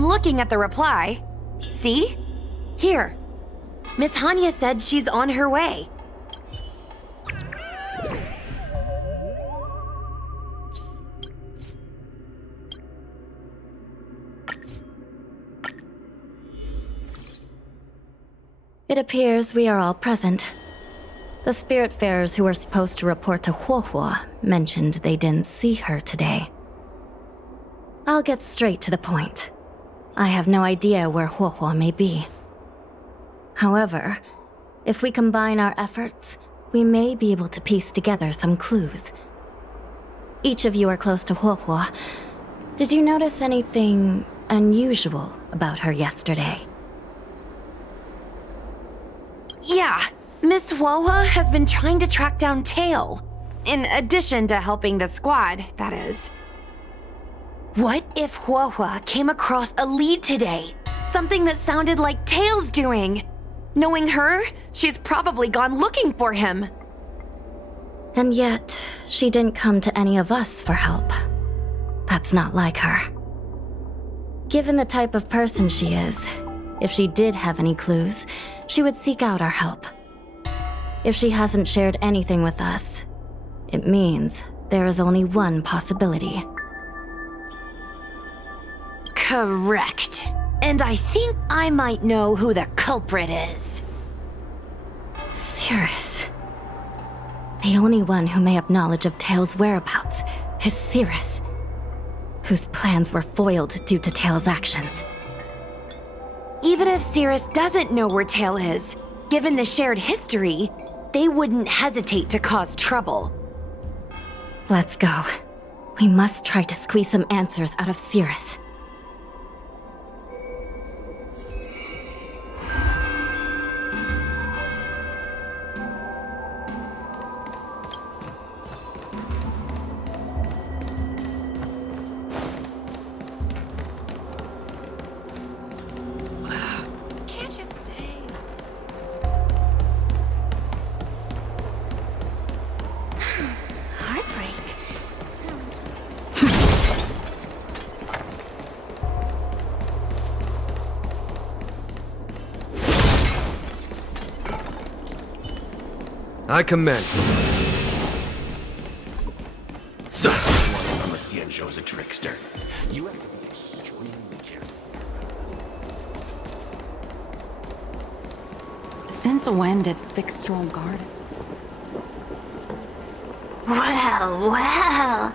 I'm looking at the reply. See? Here. Miss Hanya said she's on her way. It appears we are all present. The Spiritfarers who were supposed to report to HuoHuo mentioned they didn't see her today. I'll get straight to the point. I have no idea where HuoHuo may be. However, if we combine our efforts, we may be able to piece together some clues. Each of you are close to HuoHuo. Did you notice anything unusual about her yesterday? Yeah, Miss HuoHuo has been trying to track down Tail. In addition to helping the squad, that is. What if HuoHuo came across a lead today? Something that sounded like Tail's doing. Knowing her, she's probably gone looking for him. And yet, she didn't come to any of us for help. That's not like her. Given the type of person she is, if she did have any clues, she would seek out our help. If she hasn't shared anything with us, it means there is only one possibility. Correct. And I think I might know who the culprit is. Cirrus. The only one who may have knowledge of Tail's whereabouts is Cirrus, whose plans were foiled due to Tail's actions. Even if Cirrus doesn't know where Tail is, given the shared history, they wouldn't hesitate to cause trouble. Let's go. We must try to squeeze some answers out of Cirrus. I commend. So, one on the Xianzhou is a trickster. You have to be extremely careful. Since when did Fixstrom guard? Well.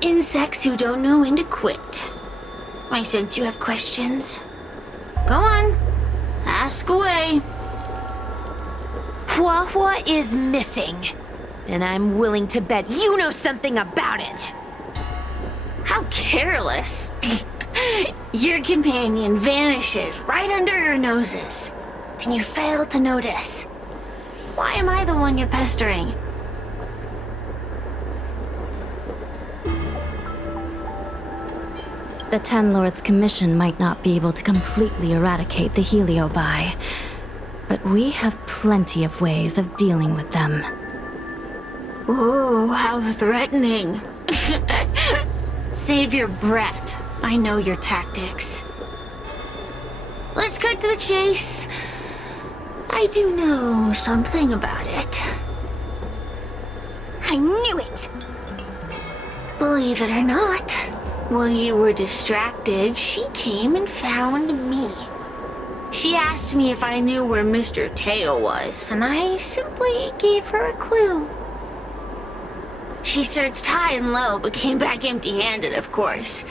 Insects who don't know when to quit. I sense you have questions. Go on. Ask away. Huahua is missing. And I'm willing to bet you know something about it. How careless. Your companion vanishes right under your noses. And you fail to notice. Why am I the one you're pestering? The Ten Lords' Commission might not be able to completely eradicate the Heliobie, but we have plenty of ways of dealing with them. Ooh, how threatening. Save your breath. I know your tactics. Let's cut to the chase. I do know something about it. I knew it! Believe it or not, while you were distracted, she came and found me. She asked me if I knew where Mr. Teo was, and I simply gave her a clue. She searched high and low, but came back empty-handed, of course.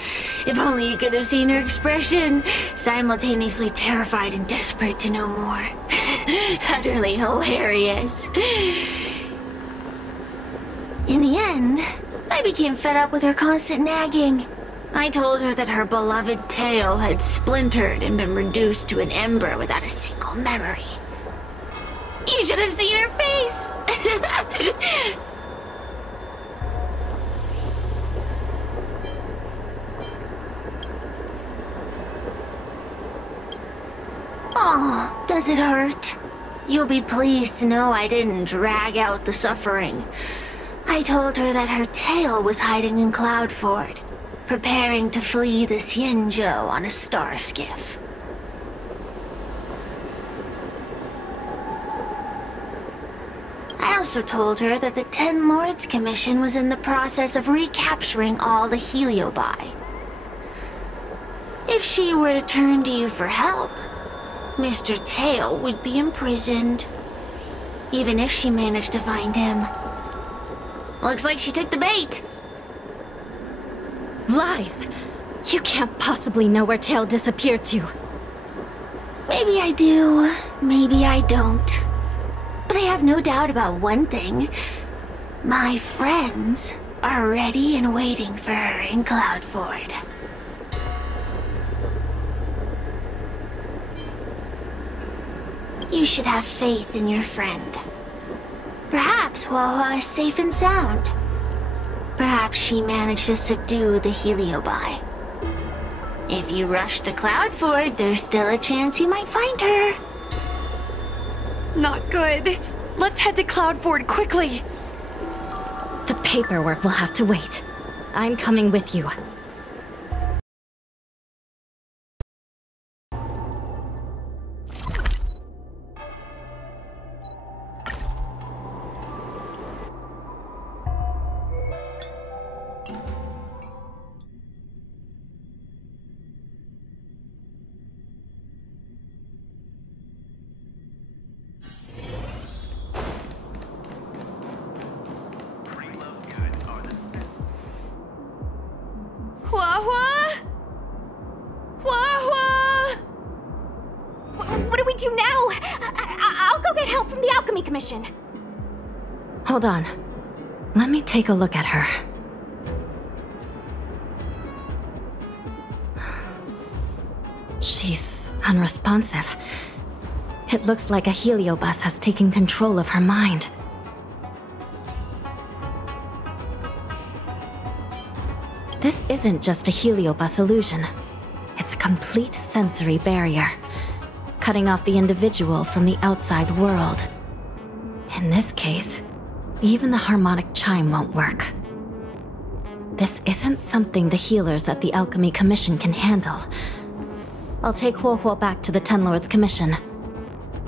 If only you could have seen her expression, simultaneously terrified and desperate to know more. Utterly hilarious. In the end, I became fed up with her constant nagging. I told her that her beloved Teo had splintered and been reduced to an ember without a single memory. You should have seen her face! Oh, does it hurt? You'll be pleased to know I didn't drag out the suffering. I told her that her tail was hiding in Cloudford, preparing to flee the Xianzhou on a star skiff. I also told her that the Ten Lords Commission was in the process of recapturing all the Heliobie. If she were to turn to you for help, Mr. Tail would be imprisoned, even if she managed to find him. Looks like she took the bait. Lies! You can't possibly know where Tail disappeared to. Maybe I do, maybe I don't. But I have no doubt about one thing. My friends are ready and waiting for her in Cloudford. You should have faith in your friend. Perhaps Huahua is safe and sound. Perhaps she managed to subdue the Heliobie. If you rush to Cloudford, there's still a chance you might find her. Not good. Let's head to Cloudford quickly. The paperwork will have to wait. I'm coming with you. Huahua? Huahua? What do we do now? I'll go get help from the Alchemy Commission. Hold on. Let me take a look at her. She's unresponsive. It looks like a heliobus has taken control of her mind. This isn't just a heliobus illusion. It's a complete sensory barrier, cutting off the individual from the outside world. In this case, even the harmonic chime won't work. This isn't something the healers at the Alchemy Commission can handle. I'll take Huahua back to the Ten Lords Commission.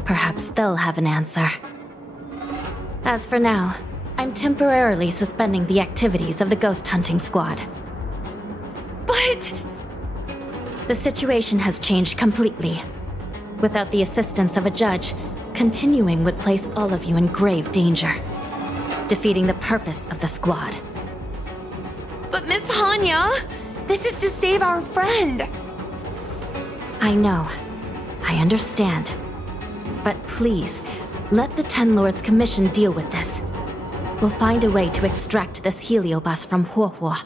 Perhaps they'll have an answer. As for now, I'm temporarily suspending the activities of the ghost hunting squad. But... The situation has changed completely. Without the assistance of a judge, continuing would place all of you in grave danger, defeating the purpose of the squad. But Miss Hanya, this is to save our friend. I know. I understand. But please, let the Ten Lords Commission deal with this. We'll find a way to extract this Heliobus from Huohuo.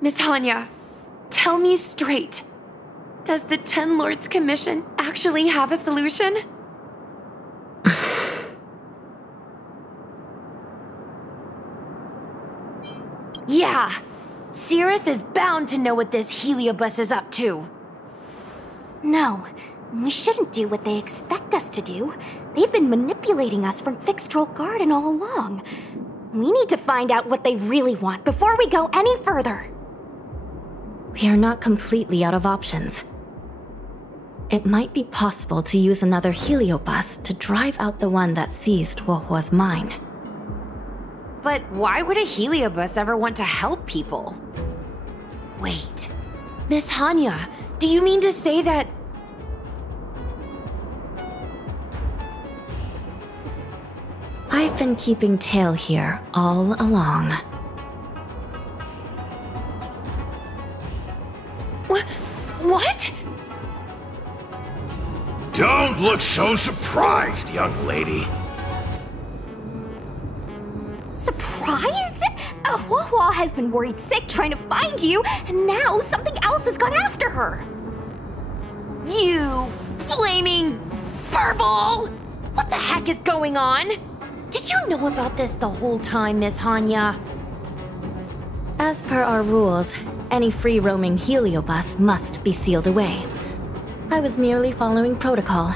Miss Hanya, tell me straight. Does the Ten Lords Commission actually have a solution? Yeah, Cirrus is bound to know what this Heliobus is up to. No, we shouldn't do what they expect us to do. They've been manipulating us from Fixed Troll Garden all along. We need to find out what they really want before we go any further. We are not completely out of options. It might be possible to use another Heliobus to drive out the one that seized Huohuo's mind. But why would a Heliobus ever want to help people? Wait, Miss Hanya, do you mean to say that... I've been keeping tail here all along. What? Don't look so surprised, young lady. Surprised? Huohuo has been worried sick trying to find you, and now something else has gone after her. You flaming furball! What the heck is going on? Did you know about this the whole time, Miss Hanya? As per our rules, any free-roaming Heliobus must be sealed away. I was merely following protocol.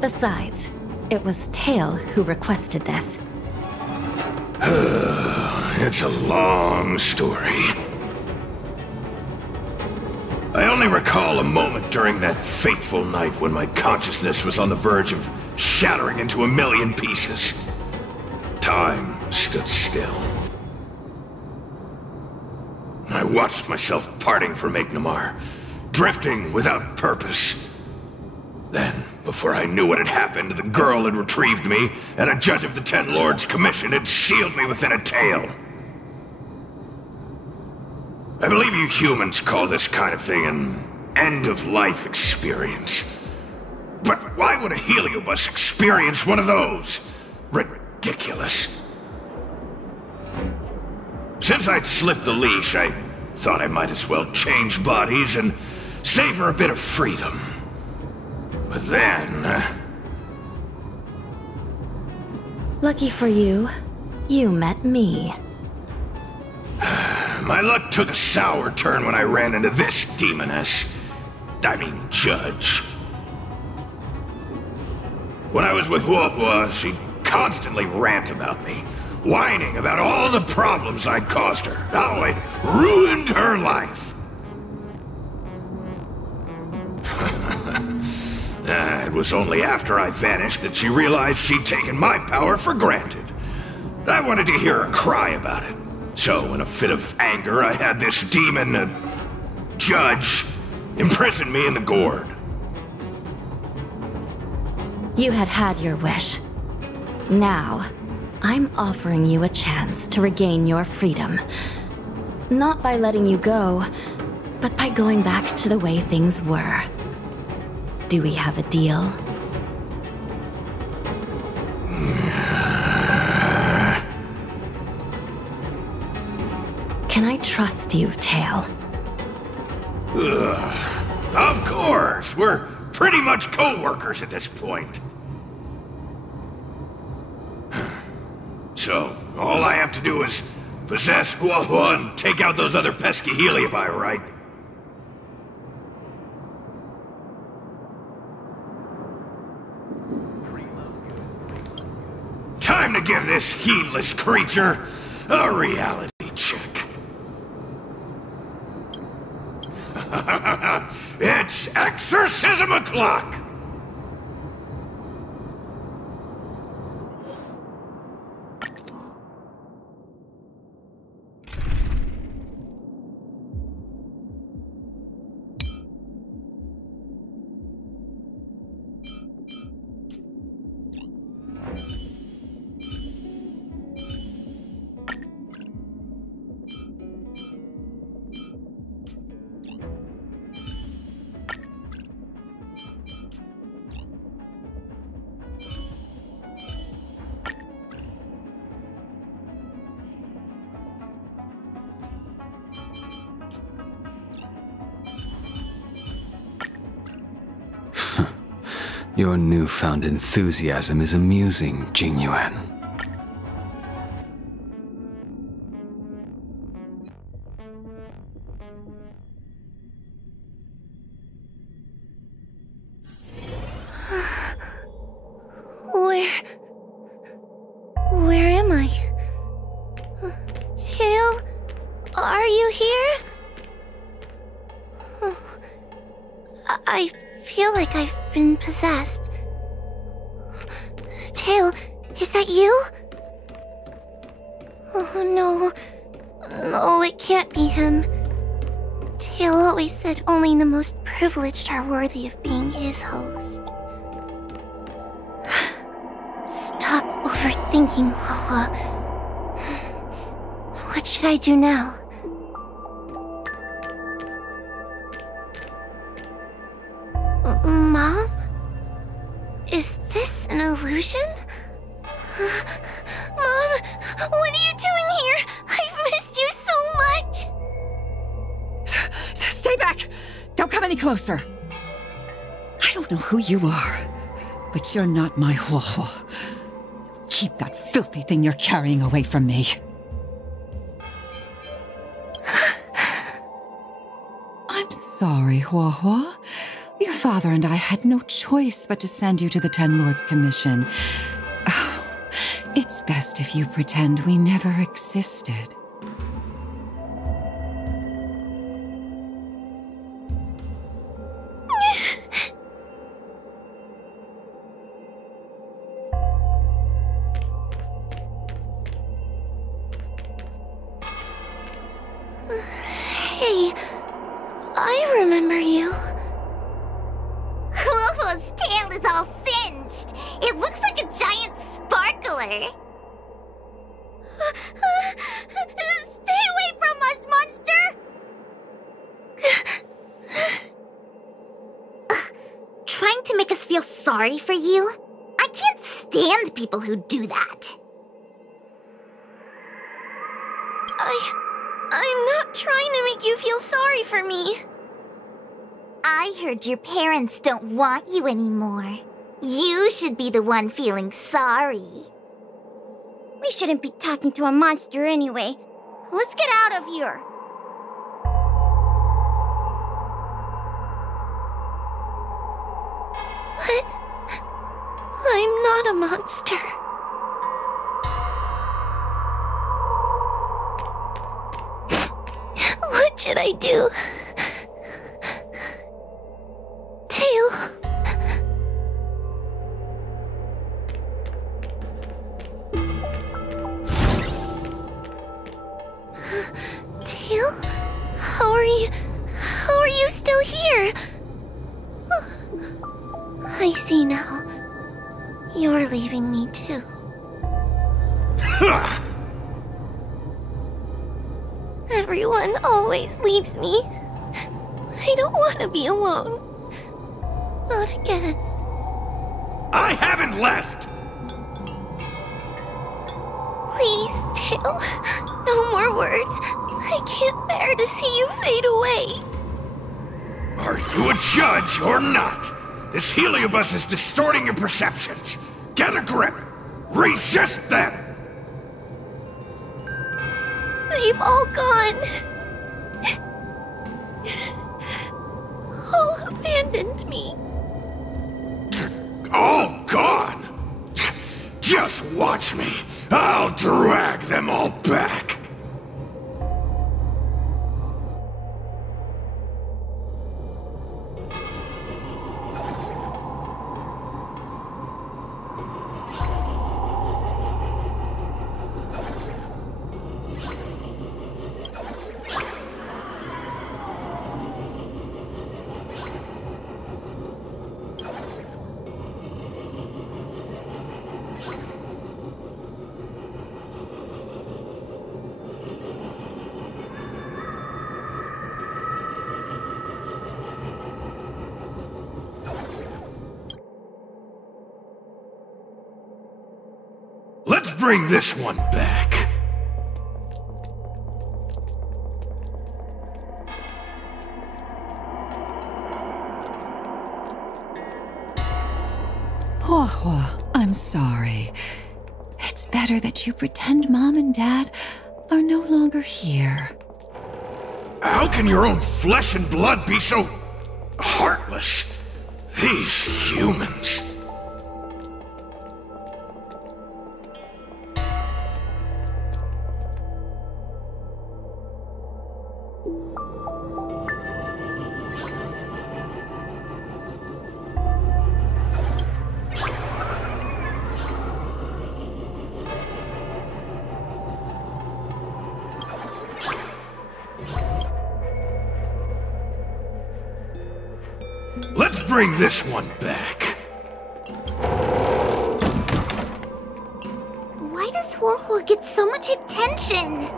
Besides, it was Tail who requested this. It's a long story. I only recall a moment during that fateful night when my consciousness was on the verge of shattering into a million pieces. Time stood still. I watched myself parting from Ignomar, drifting without purpose. Then, before I knew what had happened, the girl had retrieved me, and a judge of the Ten Lords Commission had sealed me within a tail. I believe you humans call this kind of thing an end-of-life experience. But why would a Heliobus experience one of those? Ridiculous. Since I'd slipped the leash, I thought I might as well change bodies and savor a bit of freedom. But then... Lucky for you, you met me. My luck took a sour turn when I ran into this demoness. I mean, judge. When I was with Huohuo, she'd constantly rant about me, whining about all the problems I'd caused her, how I'd ruined her life. It was only after I vanished that she realized she'd taken my power for granted. I wanted to hear her cry about it. So, in a fit of anger, I had this demon, judge, imprison me in the gourd. You had had your wish. Now, I'm offering you a chance to regain your freedom. Not by letting you go, but by going back to the way things were. Do we have a deal? Can I trust you, Tail? Of course! We're pretty much co-workers at this point. So, all I have to do is possess Huohuo and take out those other pesky Heliobi, right? Time to give this heedless creature a reality check. It's exorcism o'clock! Your newfound enthusiasm is amusing, Jingyuan. Where am I? Tail, are you here? I feel like I've been possessed. Tail, is that you? Oh no. No, it can't be him. Tail always said only the most privileged are worthy of being his host. Stop overthinking, Loa. What should I do now? Mom? Is this an illusion? Mom, what are you doing here? I've missed you so much! Stay back! Don't come any closer! I don't know who you are, but you're not my Huohuo. Keep that filthy thing you're carrying away from me. I'm sorry, Huohuo. Your father and I had no choice but to send you to the Ten Lords Commission. Oh, it's best if you pretend we never existed. Hey, I remember you. Huohuo's tail is all singed. It looks like a giant sparkler. Stay away from us, monster! Trying to make us feel sorry for you? I can't stand people who do that. I'm not trying to make you feel sorry for me. I heard your parents don't want you anymore. You should be the one feeling sorry. We shouldn't be talking to a monster anyway. Let's get out of here. But I'm not a monster. What should I do? Tail. Tail? How are you still here? I see now. You're leaving me too. Everyone always leaves me. I don't want to be alone. Not again. I haven't left! Please, Tail. No more words. I can't bear to see you fade away. Are you a judge or not? This heliobus is distorting your perceptions. Get a grip. Resist them! They've all gone. All abandoned me. All gone? Just watch me. I'll drag them all back. Let's bring this one back. Huahua, I'm sorry. It's better that you pretend Mom and Dad are no longer here. How can your own flesh and blood be so heartless? These humans. Let's bring this one back. Why does Huahua get so much attention?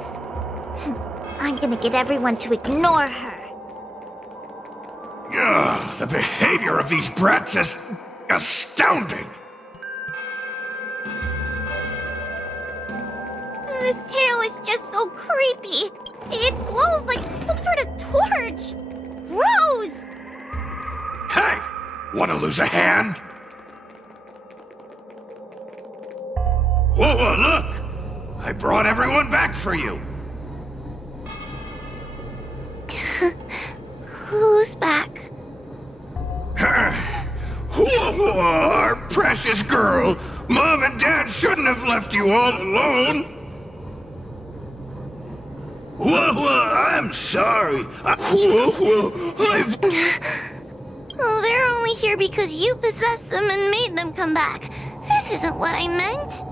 I'm gonna get everyone to ignore her. Ugh, the behavior of these brats is astounding. This tail is just so creepy. It glows like some sort of torch. Gross! Hey! Want to lose a hand? Whoa, look! I brought everyone back for you. Who's back? Whoa, our precious girl. Mom and Dad shouldn't have left you all alone. Whoa, I'm sorry. I've... Oh, they're only here because you possessed them and made them come back. This isn't what I meant.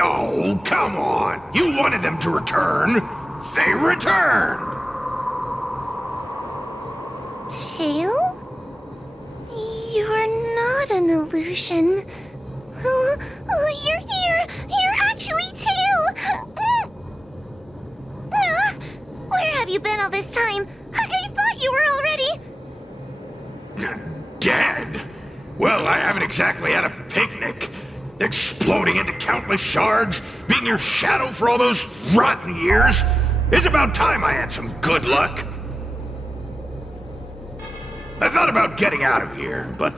Oh, come on. You wanted them to return. They returned. Tail? You're not an illusion. You're here. You're actually Tail. Where have you been all this time? I thought you were already... Dead? Well, I haven't exactly had a picnic. Exploding into countless shards, being your shadow for all those rotten years. It's about time I had some good luck. I thought about getting out of here, but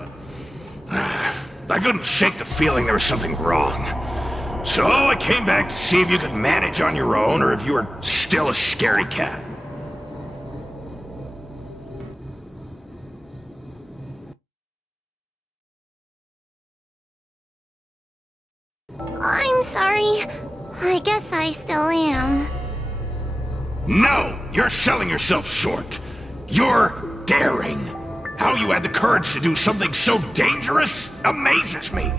I couldn't shake the feeling there was something wrong. So I came back to see if you could manage on your own or if you were still a scaredy cat. I'm sorry. I guess I still am. No! You're selling yourself short. You're daring. How you had the courage to do something so dangerous amazes me.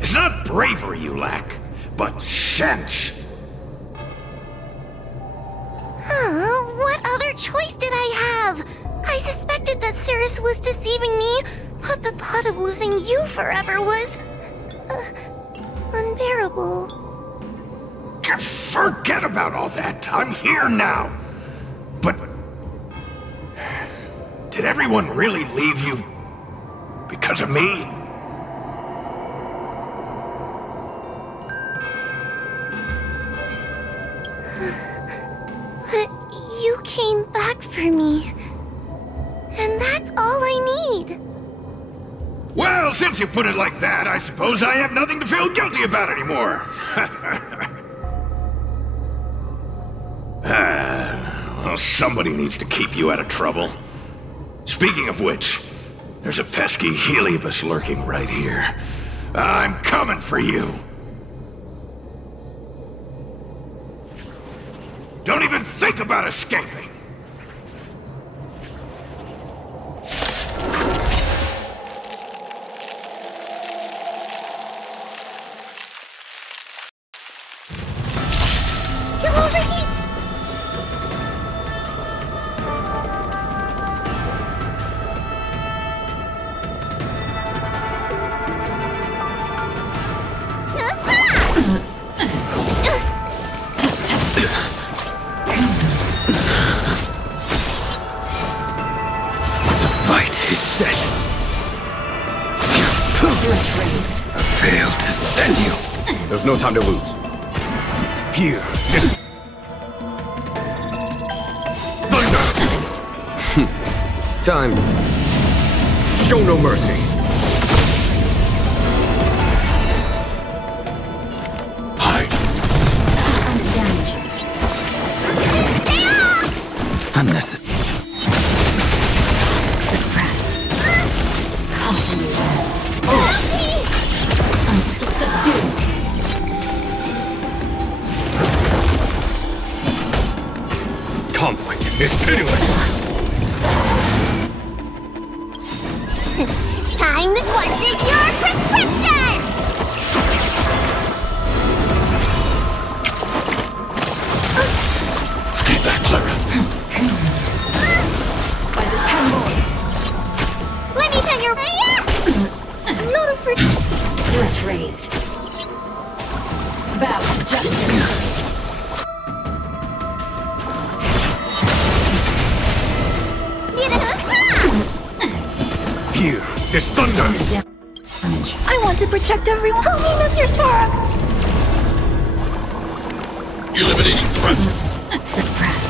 It's not bravery you lack, but sense. What other choice did I have? I suspected that Cirrus was deceiving me, but the thought of losing you forever was... unbearable. Forget about all that. I'm here now. But... did everyone really leave you because of me? But you came back for me. And that's all I need. Well, since you put it like that, I suppose I have nothing to feel guilty about anymore. Well, somebody needs to keep you out of trouble. Speaking of which, there's a pesky Heliobus lurking right here. I'm coming for you. Don't even think about escaping. There's no time to lose. Here, this... Time. Show no mercy. Unnecessary. Conflict is pitiless. Time to question your prescription! Stay back, Clara. By the 10 lords. Let me pin your... I'm not afraid. Threat raised. Vow to justice. Here is thunder. I want to protect everyone. Help me, Mr. Sparrow. Eliminating threat. Suppress.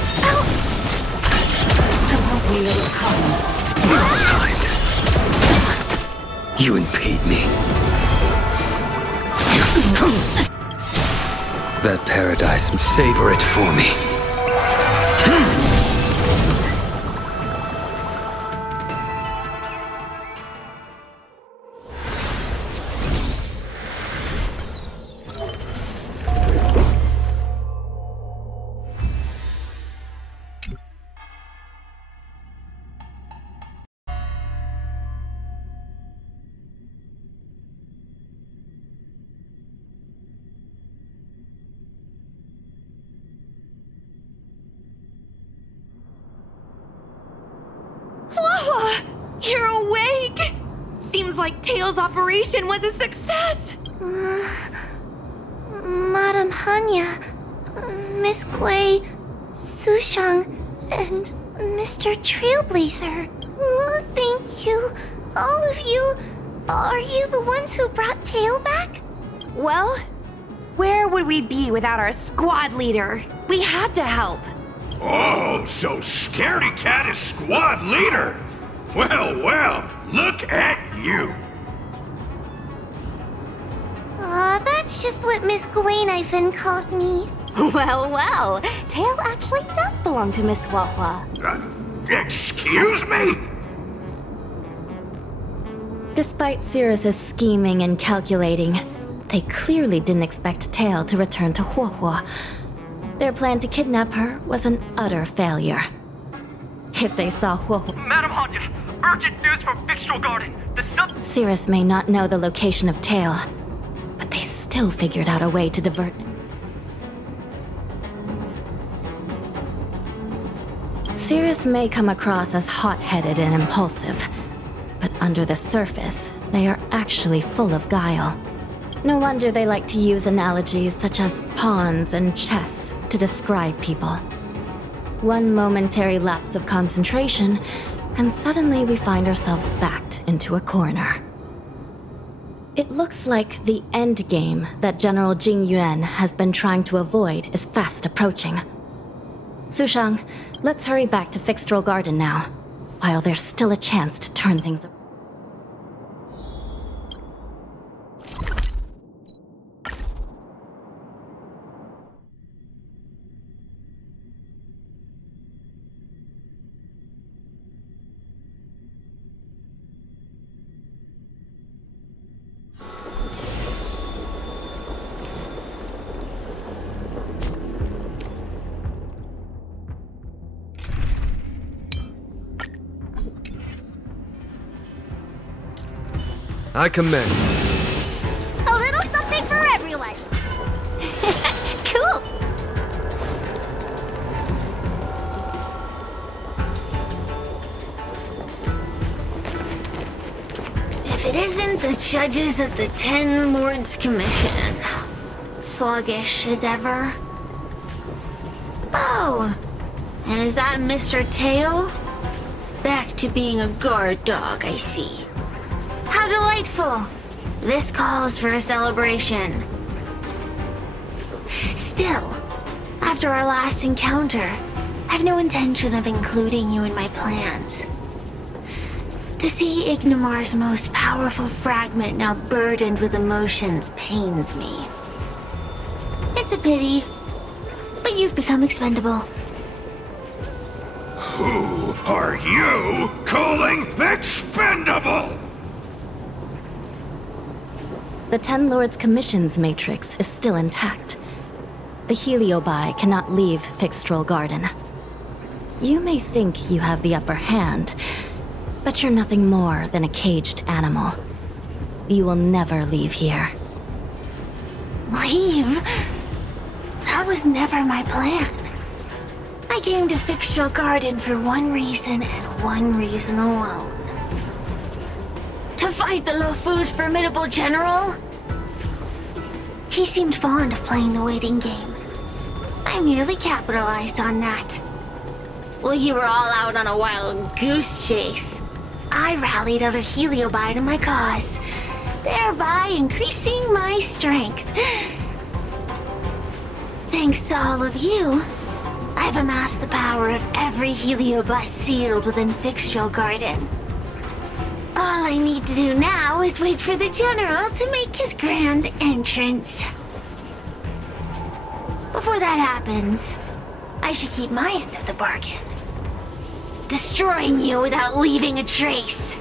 We will come. Tied. You impede me. That paradise, savor it for me. You're awake! Seems like Tails' operation was a success! Madam Hanya, Miss Gui, Sushang, and Mr. Trailblazer. Oh, thank you. All of you. Are you the ones who brought Tail back? Well, where would we be without our squad leader? We had to help. Oh, so Scaredy Cat is squad leader! Well, well, look at you! That's just what Miss Gwainifin calls me. Well, well. Tail actually does belong to Miss Wawa. Excuse me? Despite Cirrus's scheming and calculating, they clearly didn't expect Tail to return to Huohuo. Their plan to kidnap her was an utter failure. If they saw Huohuo... Madam Hanya, urgent news from Fixtral Garden. Cirrus may not know the location of Tail, but they still figured out a way to divert... Cirrus may come across as hot-headed and impulsive, but under the surface, they are actually full of guile. No wonder they like to use analogies such as pawns and chess to describe people. One momentary lapse of concentration, and suddenly we find ourselves backed into a corner. It looks like the end game that General Jing Yuan has been trying to avoid is fast approaching. Sushang, let's hurry back to Fixtral Garden now, while there's still a chance to turn things around. I commend. A little something for everyone. Cool. If it isn't the judges at the 10 Lords Commission, sluggish as ever. Oh, and is that Mr. Tail? Back to being a guard dog, I see. How delightful! This calls for a celebration. Still, after our last encounter, I've no intention of including you in my plans. To see Ignimar's most powerful fragment now burdened with emotions pains me. It's a pity, but you've become expendable. Who are you calling expendable? The Ten Lords' Commission's matrix is still intact. The Heliobie cannot leave Fixtroll Garden. You may think you have the upper hand, but you're nothing more than a caged animal. You will never leave here. Leave? That was never my plan. I came to Fixtroll Garden for one reason and one reason alone. To fight the Lofu's formidable general? He seemed fond of playing the waiting game. I merely capitalized on that. While you were all out on a wild goose chase, I rallied other Heliobie to my cause, thereby increasing my strength. Thanks to all of you, I've amassed the power of every Heliobus sealed within Fixtroll Garden. All I need to do now is wait for the General to make his grand entrance. Before that happens, I should keep my end of the bargain. Destroying you without leaving a trace.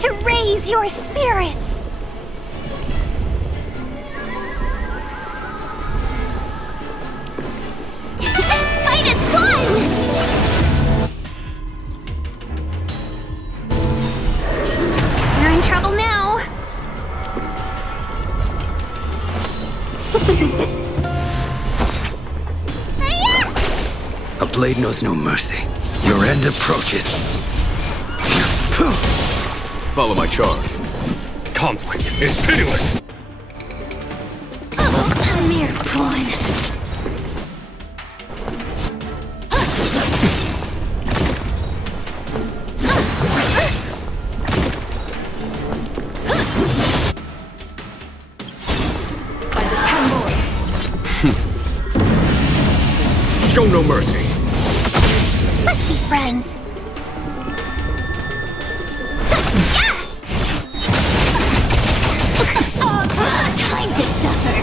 To raise your spirits. Fight is fun! You're in trouble now. A blade knows no mercy. Your end approaches. Follow my charge. Conflict is pitiless! A mere pawn. By the Ten Lords. Show no mercy. Let's be friends. Time to suffer.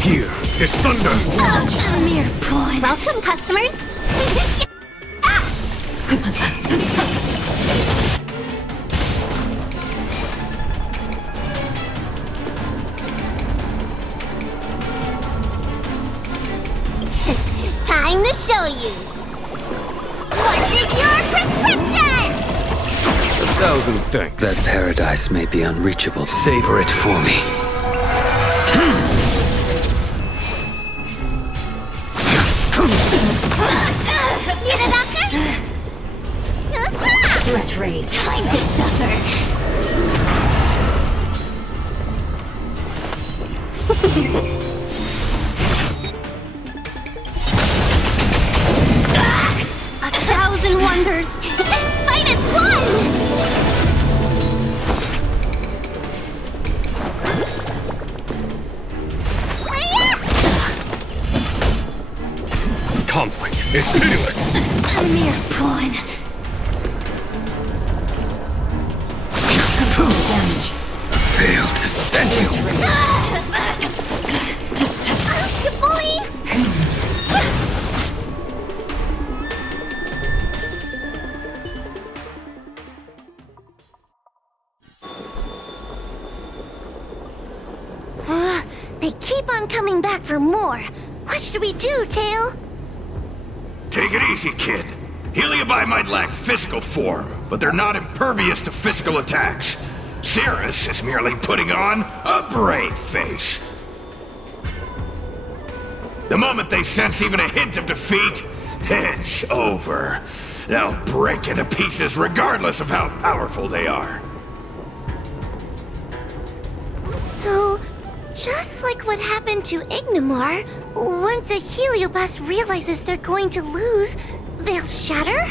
Here is thunder. A mere pawn. Welcome, customers. Time to show you. What's in your prescription? 1,000 thanks. That paradise may be unreachable. Savor it for me. Need a doctor? Let's raise. Time to suffer. A thousand wonders. Fight is one. Conflict is pitiless! A mere pawn. Fail to send you. Good boy! They keep on coming back for more. What should we do, Tail? Take it easy, kid. Heliobie might lack physical form, but they're not impervious to physical attacks. Cirrus is merely putting on a brave face. The moment they sense even a hint of defeat, it's over. They'll break into pieces regardless of how powerful they are. So, just like what happened to Ignimar, once a Heliobus realizes they're going to lose, they'll shatter?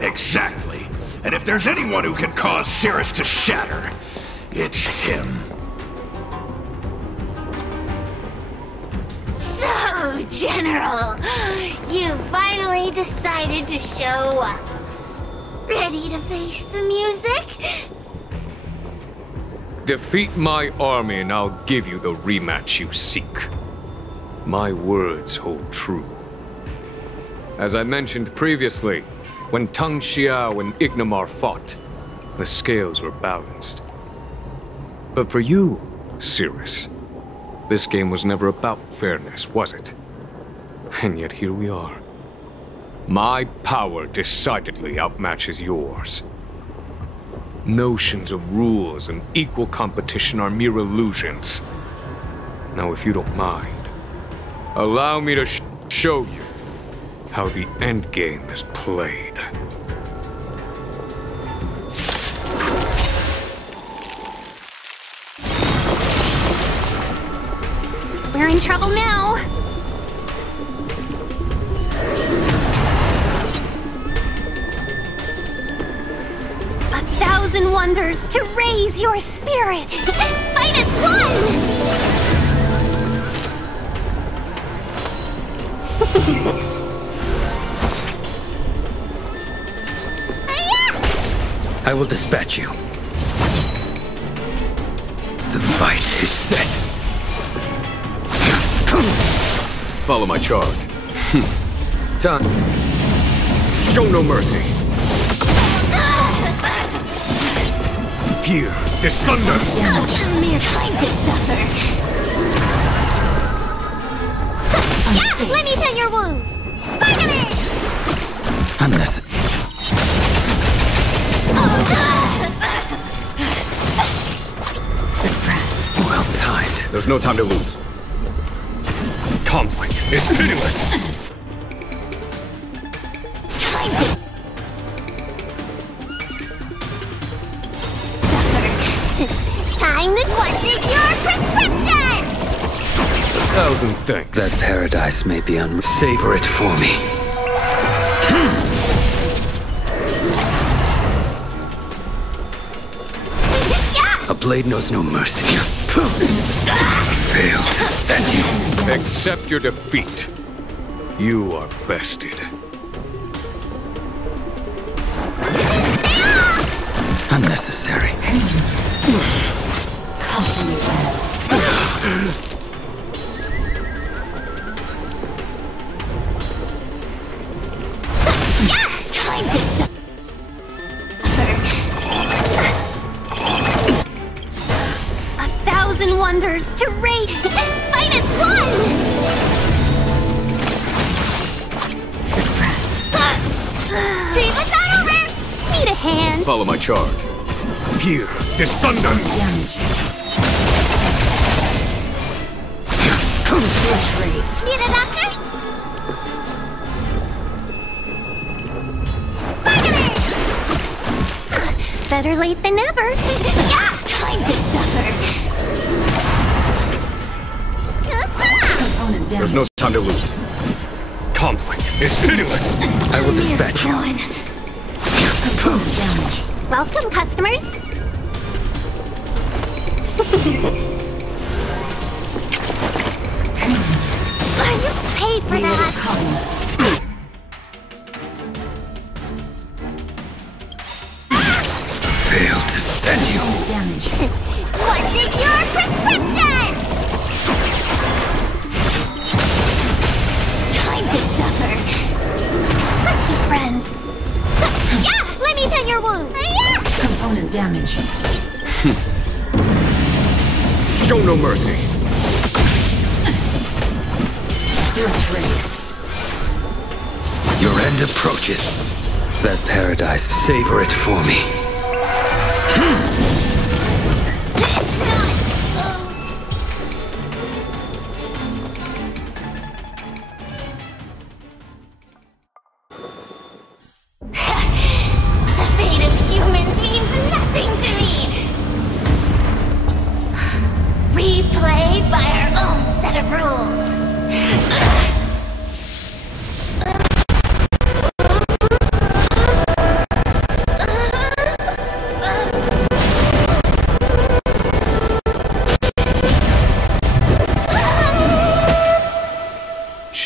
Exactly. And if there's anyone who can cause Cirrus to shatter, it's him. So, General, you finally decided to show up. Ready to face the music? Defeat my army and I'll give you the rematch you seek. My words hold true. As I mentioned previously, when Tang Xiao and Ignimar fought, the scales were balanced. But for you, Cirrus, this game was never about fairness, was it? And yet here we are. My power decidedly outmatches yours. Notions of rules and equal competition are mere illusions. Now, if you don't mind, allow me to show you how the endgame is played. We're in trouble now. A thousand wonders to raise your spirit and fight as one! I will dispatch you. The fight is set. Follow my charge. Time. Show no mercy. Here, is thunder. Mere time to suffer. Yeah, let me tend your wounds. Vitamin! Unnecessary. Well timed. There's no time to lose. Conflict is pitiless! Time to suffer. Time to question your prescription! 1,000 thanks. That paradise may be savor it for me. A blade knows no mercy. Fail to send you. Accept your defeat. You are bested. Unnecessary. Time to suffer. A thousand wonders to raid and fight as one! Dream is not over! Need a hand! Follow my charge. Here is thunder! Need a doctor? Better late than never. Yeah, time to suffer. There's no time to lose. Conflict is pitiless! I will dispatch you. Welcome, customers. You paid for that. Fail to send you. What's in your prescription? Time to suffer. Let's be friends. Yeah, let me tend your wound. Yeah. Component damage. Show no mercy. Your end approaches. That paradise, savor it for me.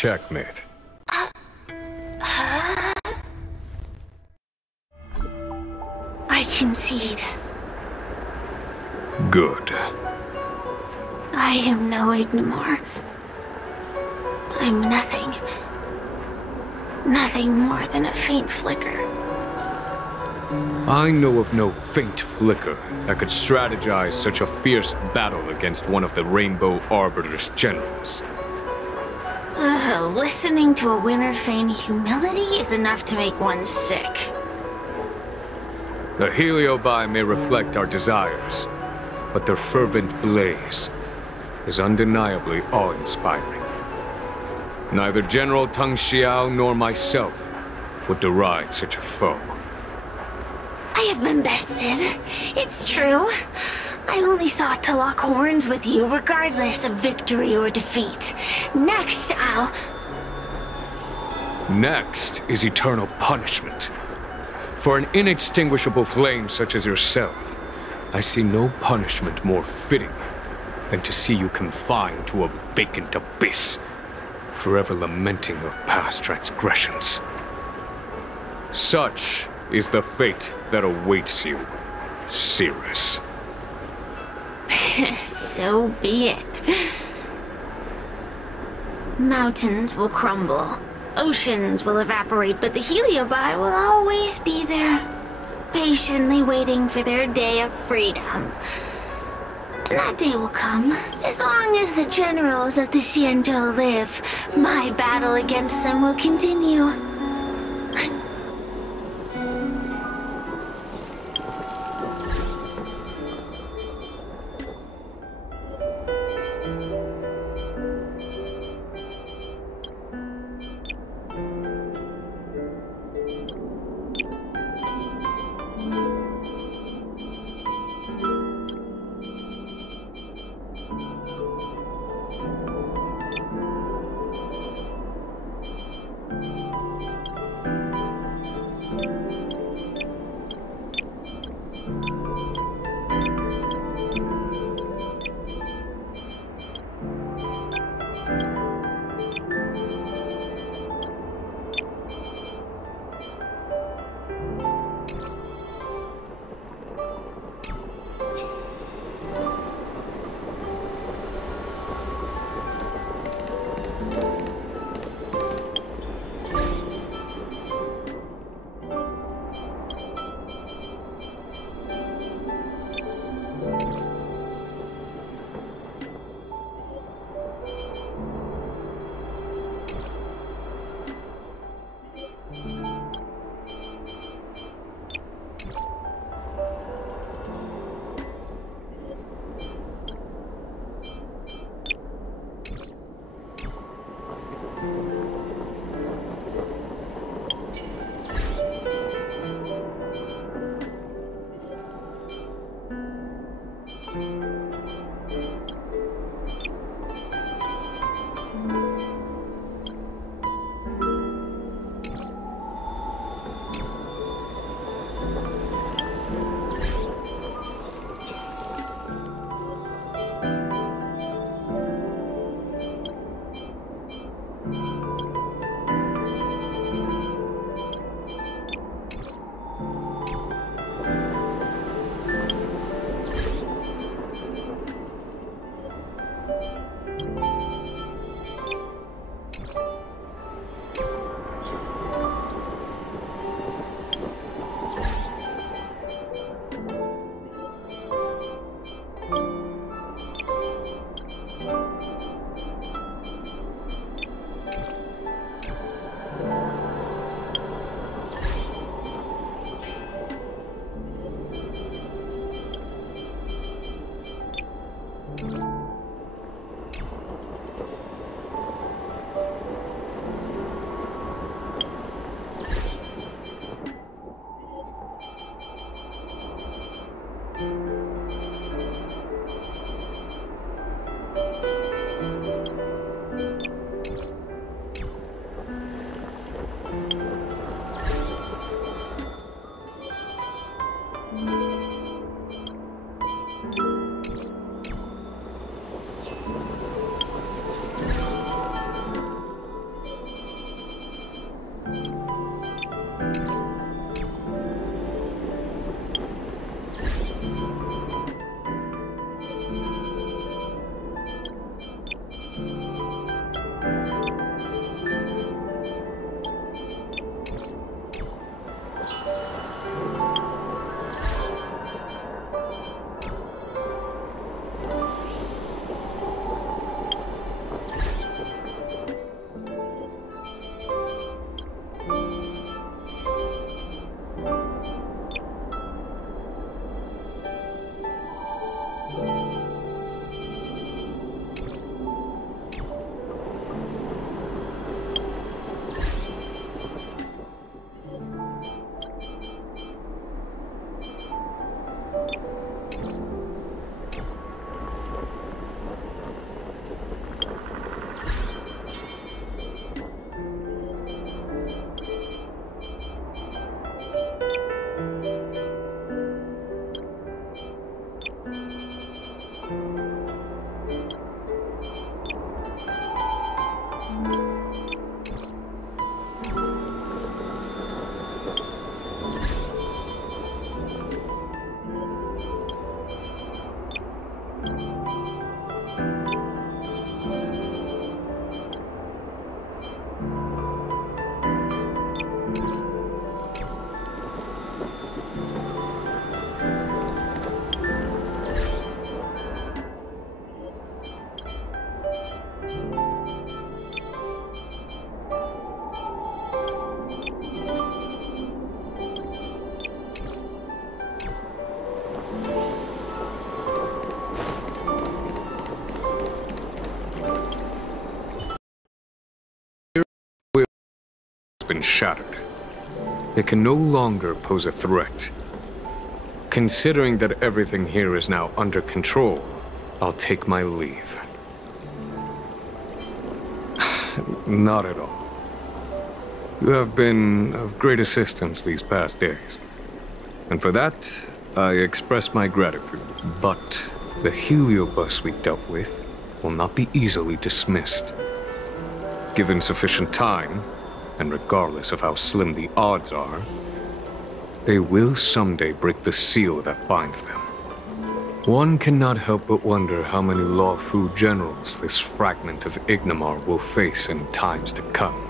Checkmate. I concede. Good. I am no Ignimor. I'm nothing. Nothing more than a faint flicker. I know of no faint flicker that could strategize such a fierce battle against one of the Rainbow Arbiter's generals. Listening to a winner feign humility is enough to make one sick. The Heliobie may reflect our desires, but their fervent blaze is undeniably awe-inspiring. Neither General Tang Xiao nor myself would deride such a foe. I have been bested. It's true. I only sought to lock horns with you regardless of victory or defeat. Next, Next is eternal punishment. For an inextinguishable flame such as yourself, I see no punishment more fitting than to see you confined to a vacant abyss, forever lamenting your past transgressions. Such is the fate that awaits you, Cirrus. So be it. Mountains will crumble, oceans will evaporate, but the Heliobie will always be there, patiently waiting for their day of freedom. And that day will come. As long as the generals of the Xianzhou live, my battle against them will continue. Been shattered. They can no longer pose a threat. Considering that everything here is now under control, I'll take my leave. Not at all. You have been of great assistance these past days. And for that, I express my gratitude. But the Heliobus we dealt with will not be easily dismissed. Given sufficient time, and regardless of how slim the odds are, they will someday break the seal that binds them. One cannot help but wonder how many Lawfu generals this fragment of Ignimar will face in times to come.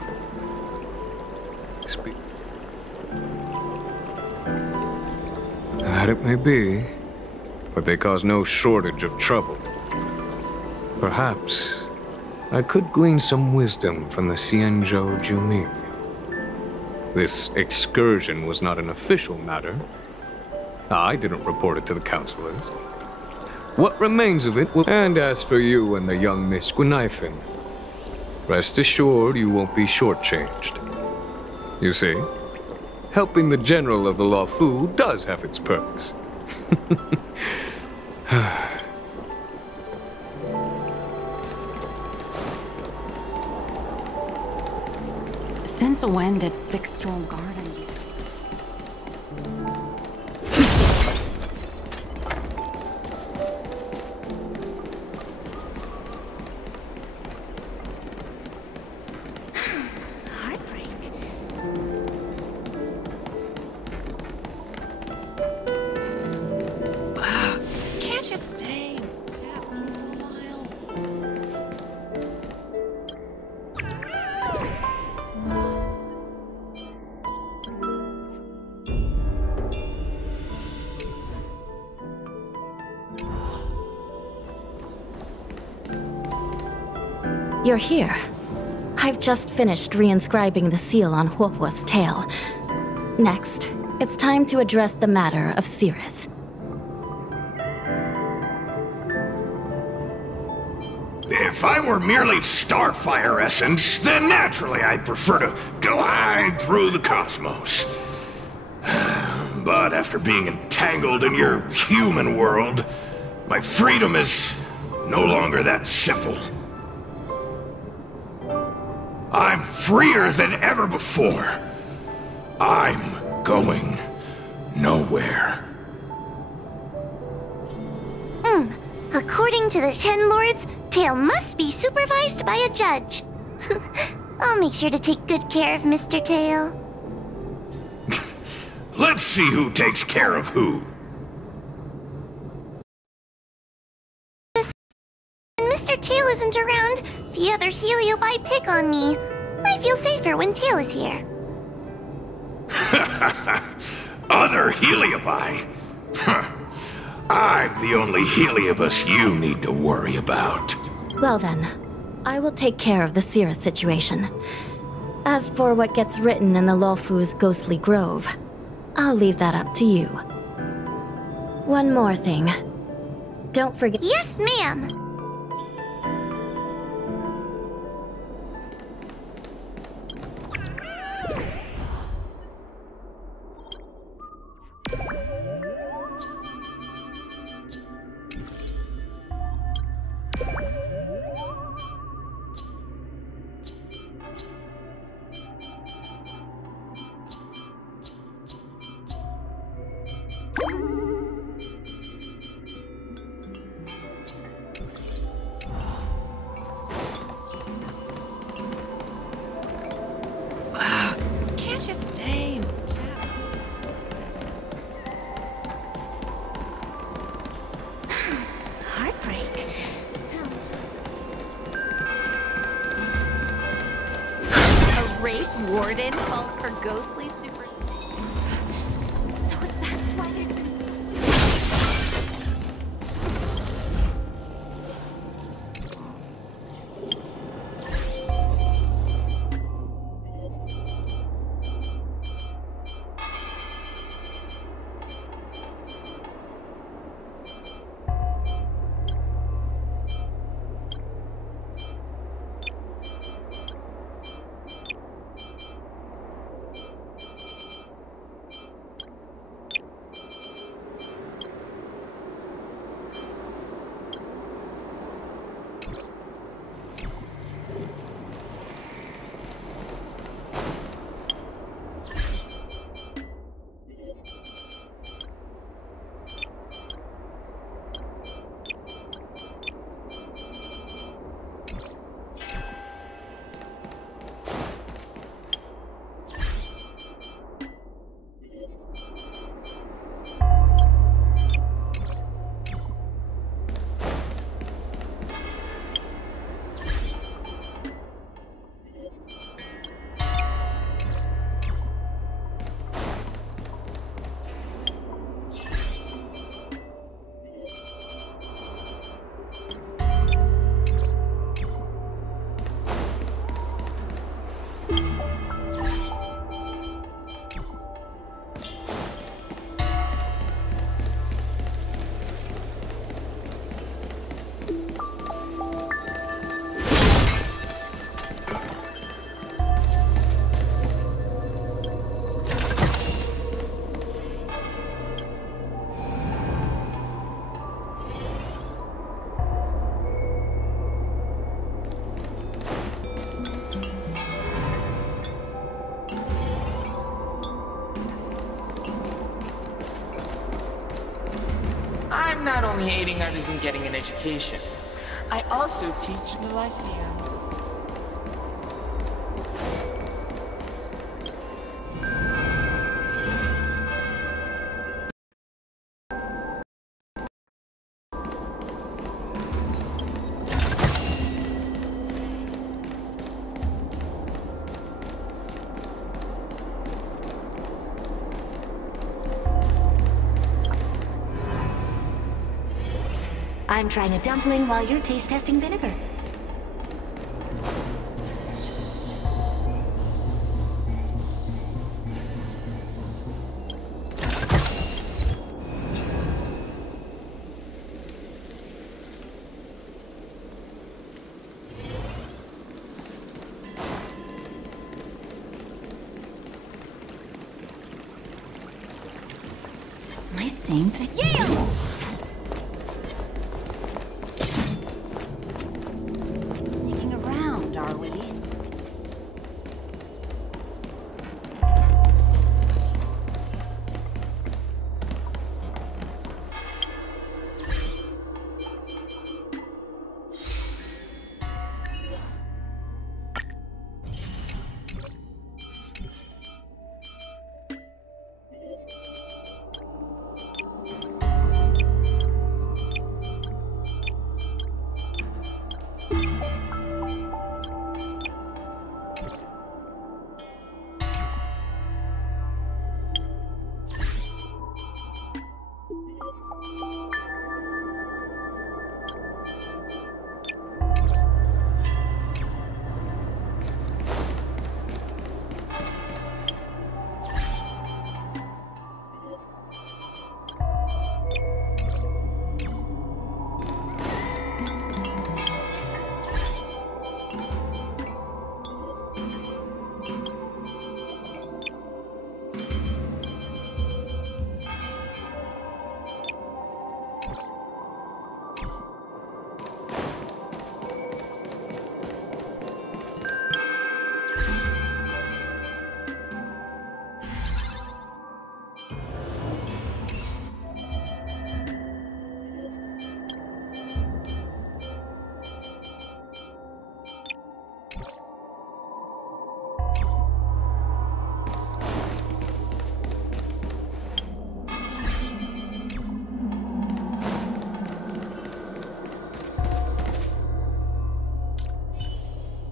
That it may be, but they cause no shortage of trouble. Perhaps I could glean some wisdom from the Xianzhou Juming. This excursion was not an official matter. I didn't report it to the counselors. What remains of it will... And as for you and the young Miss Guinaifen, rest assured you won't be shortchanged. You see, helping the general of the Lawfu does have its perks. Since when did Fixtral Garden get? Can't you stay and chat with me for a while? You're here. I've just finished reinscribing the seal on Huohuo's tail. Next, it's time to address the matter of Cirrus. If I were merely starfire essence, then naturally I'd prefer to glide through the cosmos. But after being entangled in your human world, my freedom is no longer that simple. I'm freer than ever before. I'm going nowhere. According to the Ten Lords, Tail must be supervised by a judge. I'll make sure to take good care of Mr. Tail. Let's see who takes care of who. When Mr. Tail isn't around, the other Heliobite pick on me. I feel safer when Tail is here. Other Heliobite? I'm the only Heliobus you need to worry about. Well then, I will take care of the Sira situation. As for what gets written in the Lolfu's ghostly grove, I'll leave that up to you. One more thing. Don't forget— Yes, ma'am! Can't you stay and chat? Heartbreak. A Wraith Warden falls for ghostly super. So that's why there's been... I'm not only aiding others in getting an education, I also teach in the Lyceum. I'm trying a dumpling while you're taste testing vinegar. Am I saying that? Yeah! Are we?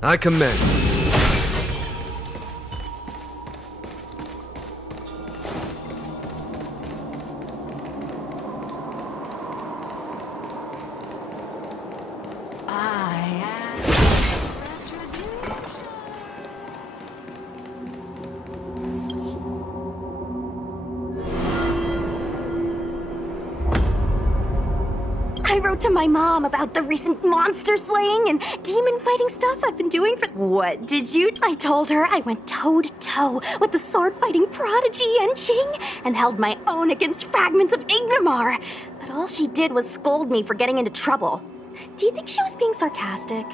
I commend. I wrote to my mom about the recent monster slaying and demon fighting stuff I've been doing for— What did you— I told her I went toe-to-toe with the sword-fighting prodigy Yenqing and held my own against fragments of Ignomar. But all she did was scold me for getting into trouble. Do you think she was being sarcastic?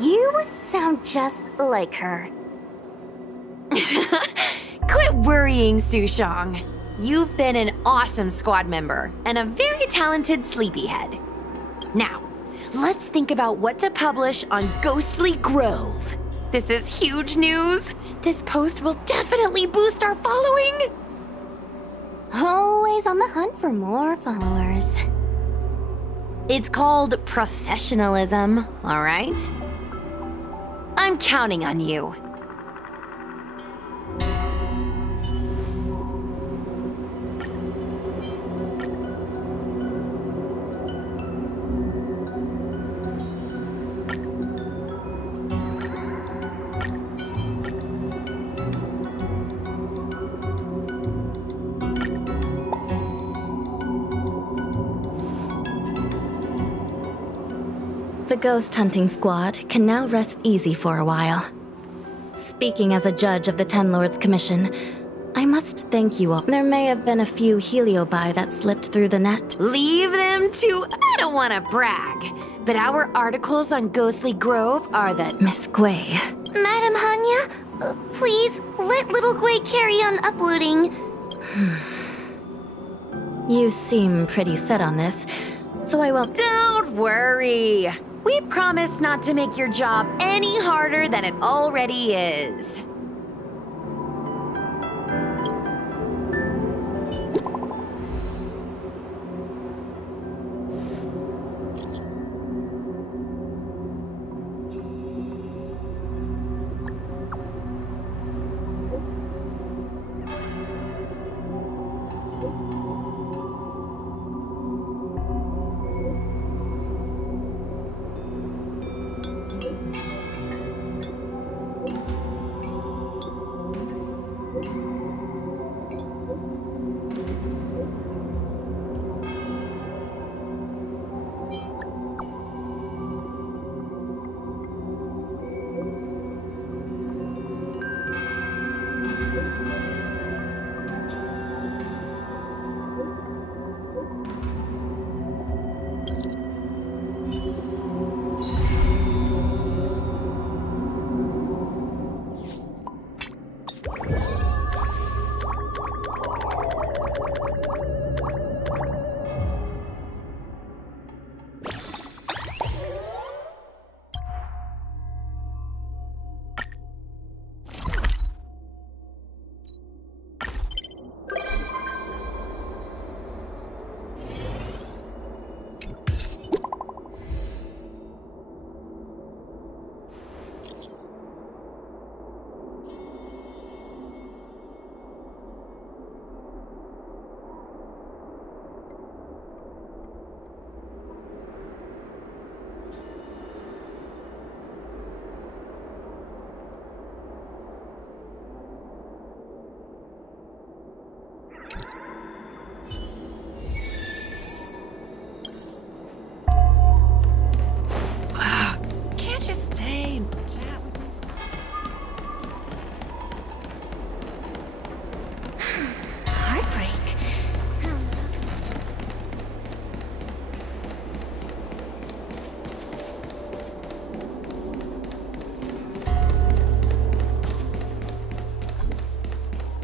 You sound just like her. Quit worrying, Sushang. You've been an awesome squad member and a very talented sleepyhead. Now, let's think about what to publish on Ghostly Grove. This is huge news. This post will definitely boost our following. Always on the hunt for more followers. It's called professionalism, all right? I'm counting on you. The ghost hunting squad can now rest easy for a while. Speaking as a judge of the Ten Lords Commission, I must thank you all. There may have been a few Heliobis that slipped through the net. Leave them to— I don't want to brag, but our articles on Ghostly Grove are the— Miss Gui. Madam Hanya, please let little Gui carry on uploading. You seem pretty set on this, so I won't— Don't worry. We promise not to make your job any harder than it already is.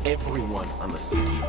Everyone on the scene.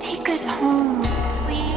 Take us home, please.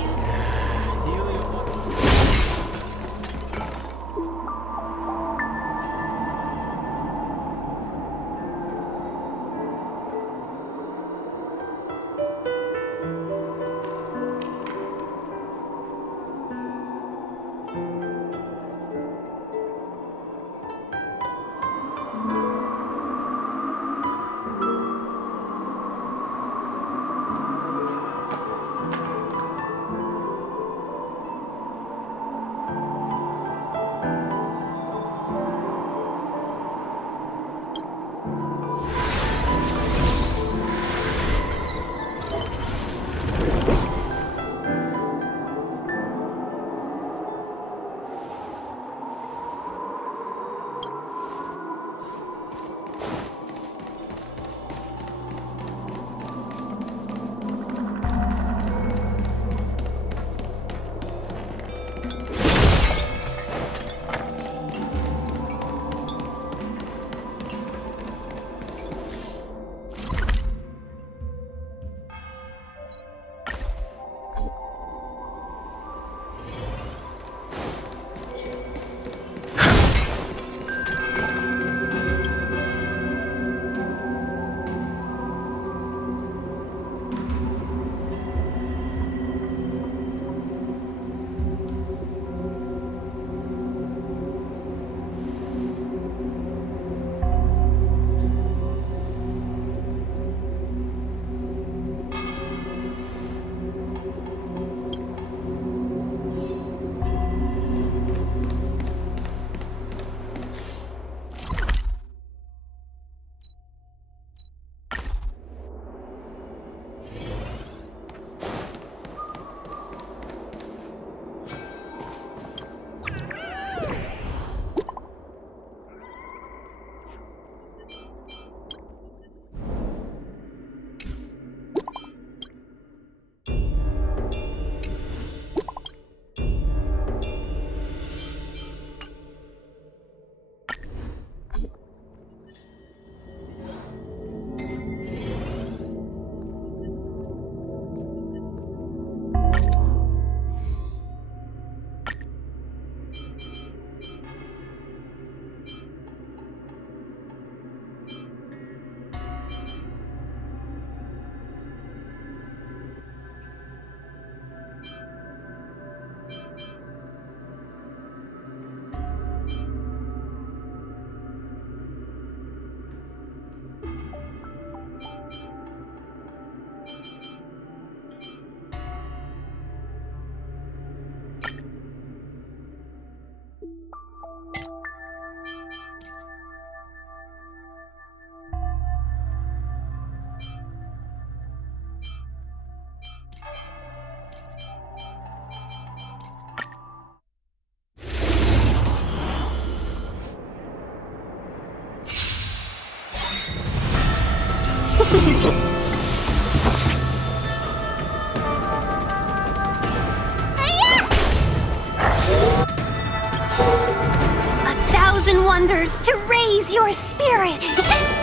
1,000 wonders to raise your spirit!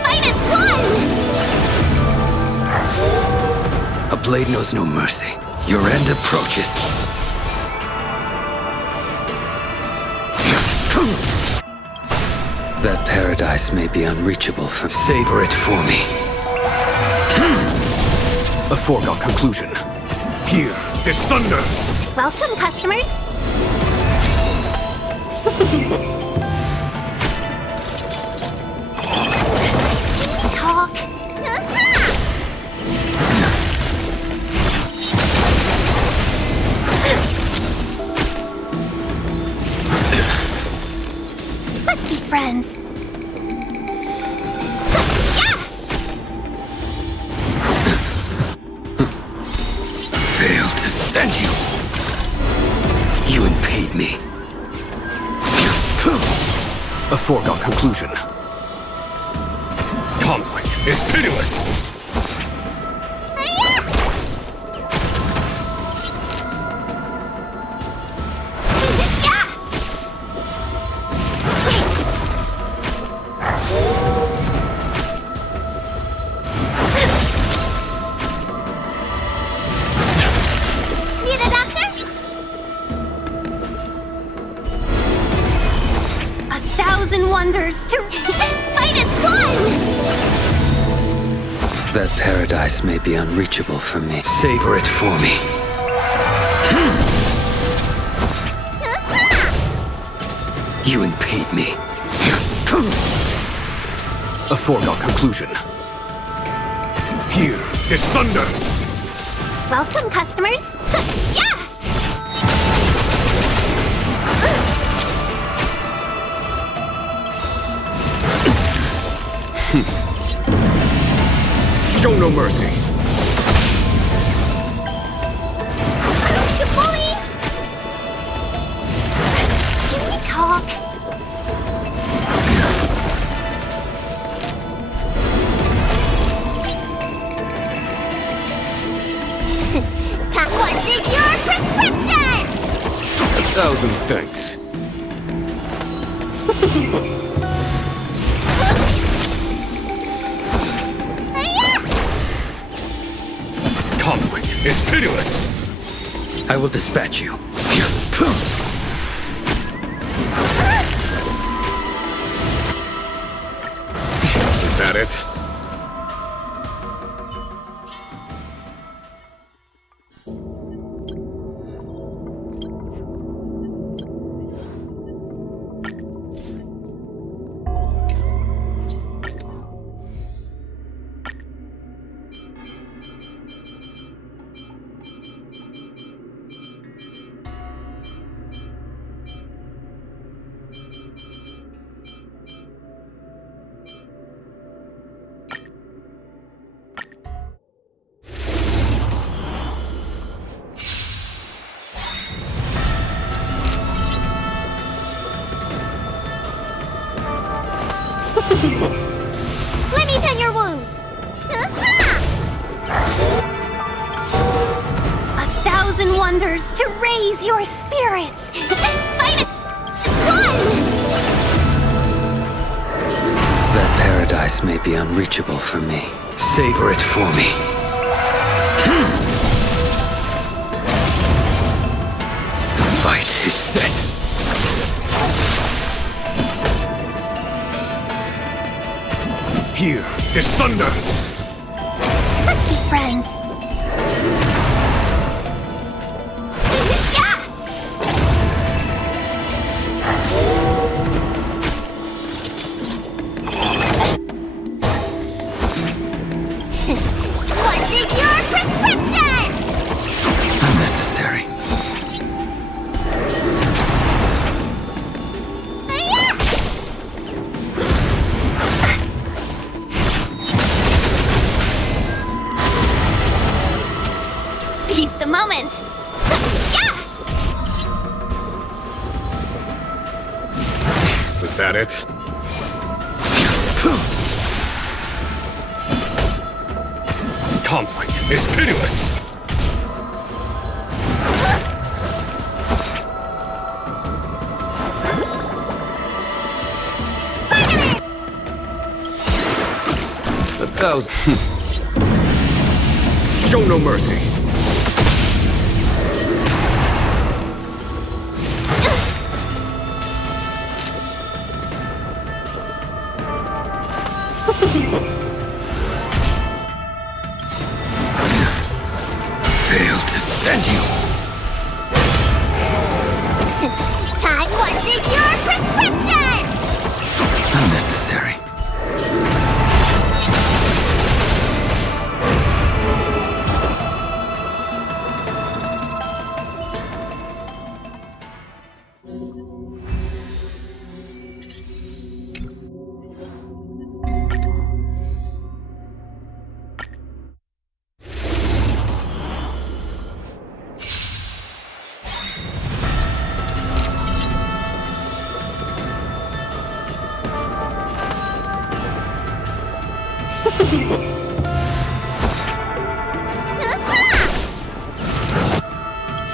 Fight as one! A blade knows no mercy. Your end approaches. That paradise may be unreachable for... Savor it for me. A foregone conclusion. Here is thunder! Welcome, customers! Talk. Let's be friends. Failed to send you. You impede me. A foregone conclusion. Conflict is pitiless! Need a doctor? 1,000 wonders to fight as one! That paradise may be unreachable for me. Savor it for me. You impede me. A foregone conclusion. Here is thunder! Welcome, customers. Yeah! Show no mercy. You bully! Can we talk? What's in your prescription? 1,000 thanks. Conflict is pitiless! I will dispatch you. Is that it? Let me tend your wounds. 1,000 wonders to raise your spirits. Fight as one! That paradise may be unreachable for me. Savor it for me. The fight is set. Here is thunder! Let's be friends. Yeah! What's in your prescription? Unnecessary. Seize the moment. Yeah! Was that it? Conflict is pitiless! 1,000. Show no mercy. Fail to send you. Time wasted your prescription! Unnecessary.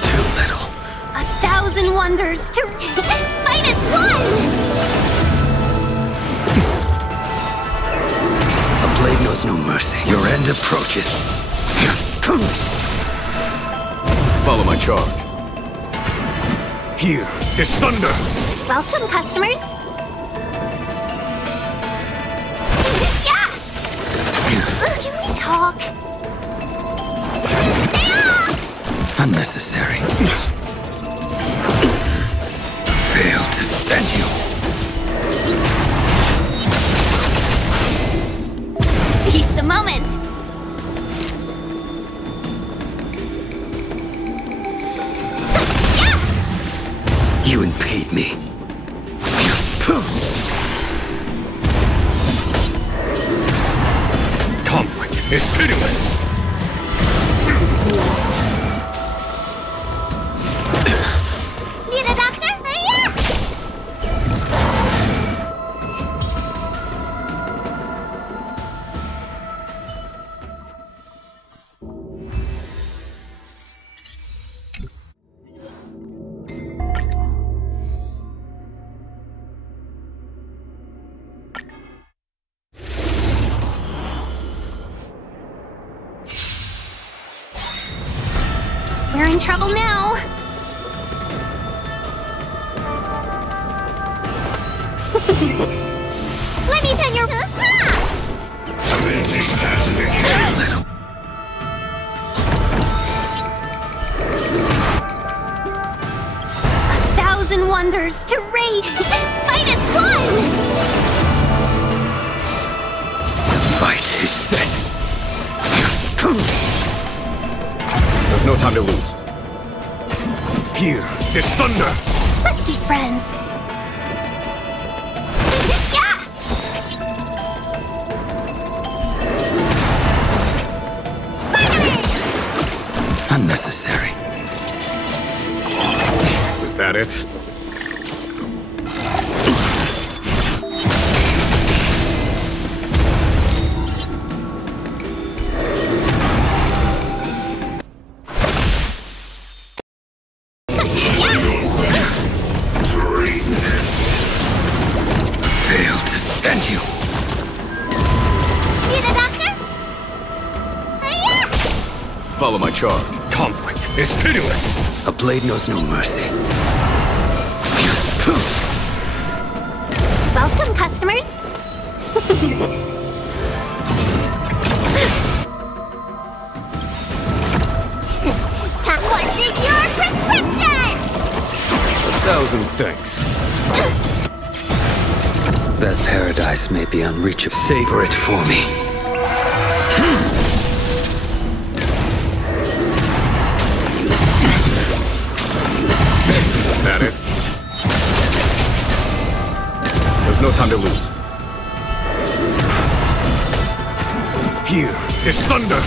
Too little. 1,000 wonders to fight as one! A blade knows no mercy. Your end approaches. Follow my charge. Here is thunder! Welcome, customers. Yeah! Can we talk? Unnecessary. Fail to send you. Seize the moment. You impede me. Conflict is pitiless! Need a doctor? Yeah! We're in trouble now. Let me turn your... A 1,000 wonders to raid. Fight as one! Fight is set. There's no time to lose. Here is thunder! Let's be friends. Yeah! Unnecessary. Was that it? Fail to send you. Need a doctor? Yeah! Follow my charge. Conflict is pitiless! A blade knows no mercy. Welcome, customers. Time wasted your prescription! 1,000 thanks. That paradise may be unreachable. Savor it for me. Is that it? There's no time to lose. Here is thunder!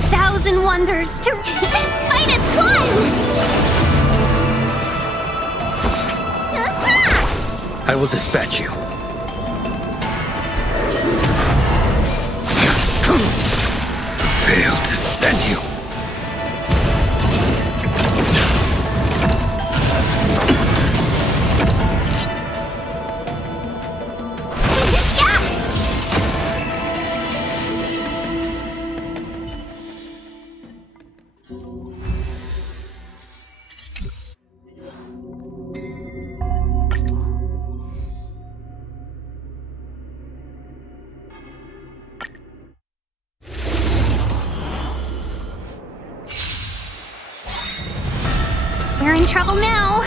1,000 wonders to fight as one! I will dispatch you. Fail to send you. We're in trouble now.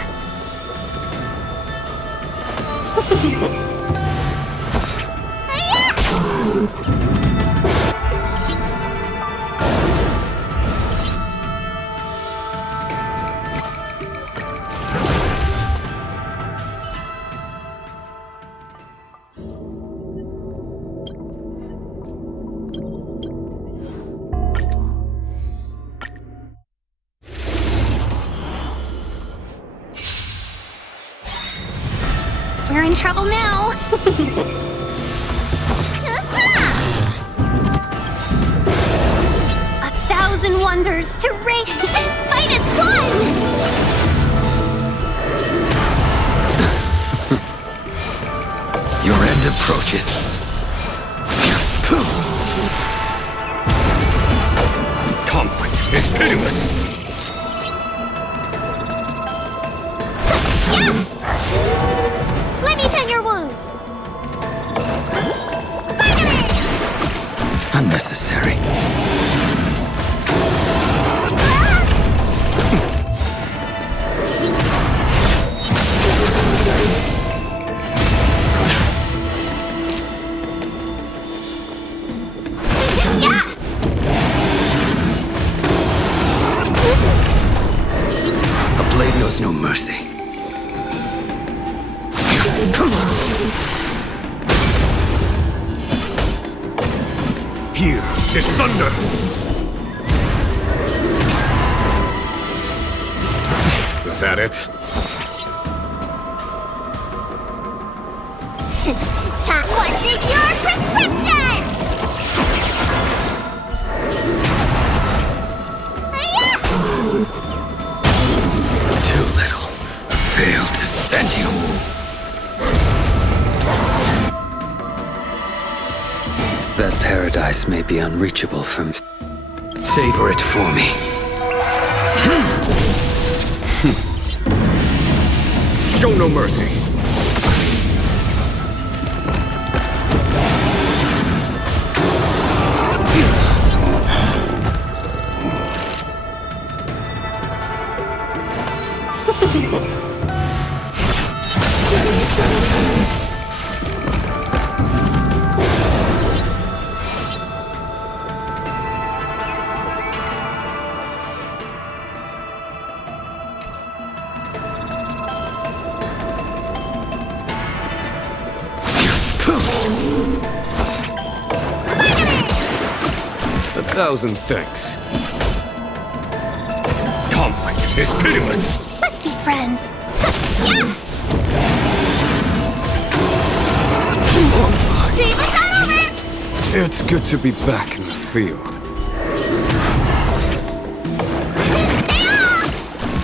We're in trouble now. 1,000 wonders to raid and fight as one! Your end approaches. Conflict is pitiless. Let me tend your wounds. Unnecessary. A blade knows no mercy. Here is thunder! Is that it? What's in your prescription? Too little. Fail to send you. That paradise may be unreachable from... Savor it for me. Show no mercy. Thousand thanks. Conflict is pitiless. Let's be friends. It's good to be back in the field.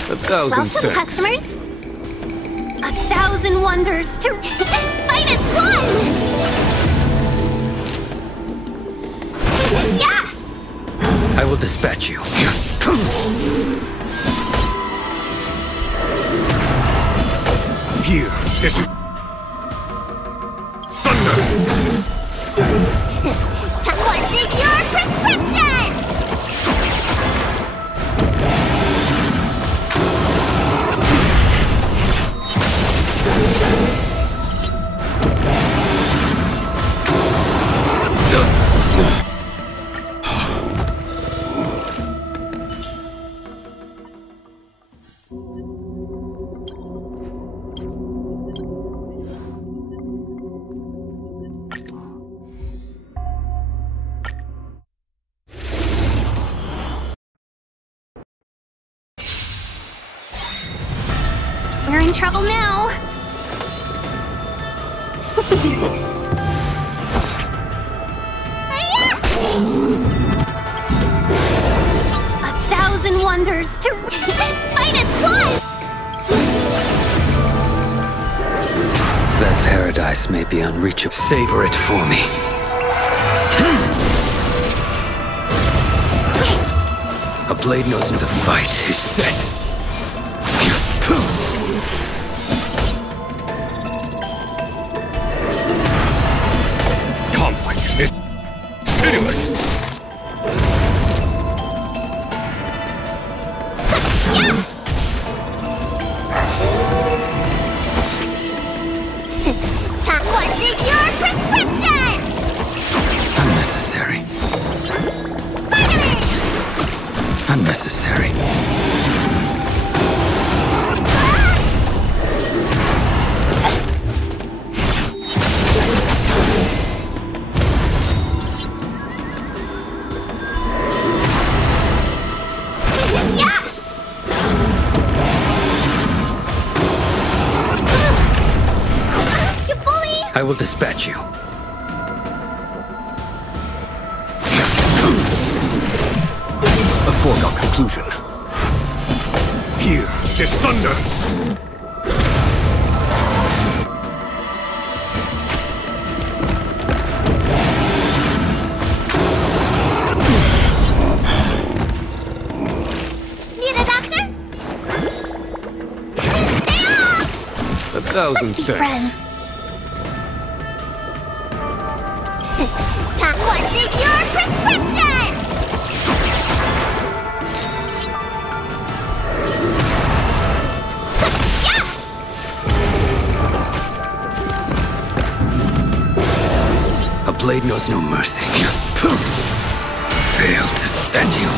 1,000 Welcome, thanks. customers. 1,000 wonders to fight as one. I will dispatch you. Here is thunder! What's in your prescription? We're in trouble now. 1,000 wonders to fight as one! That paradise may be unreachable. Savor it for me. A blade knows no. The fight is set. Conflict is pitiless. What's in your prescription? Unnecessary. Unnecessary. I will dispatch you. A foregone conclusion. Here, this thunder! Need a doctor? 1,000 thanks. What's in your prescription? A blade knows no mercy. Fail to set you.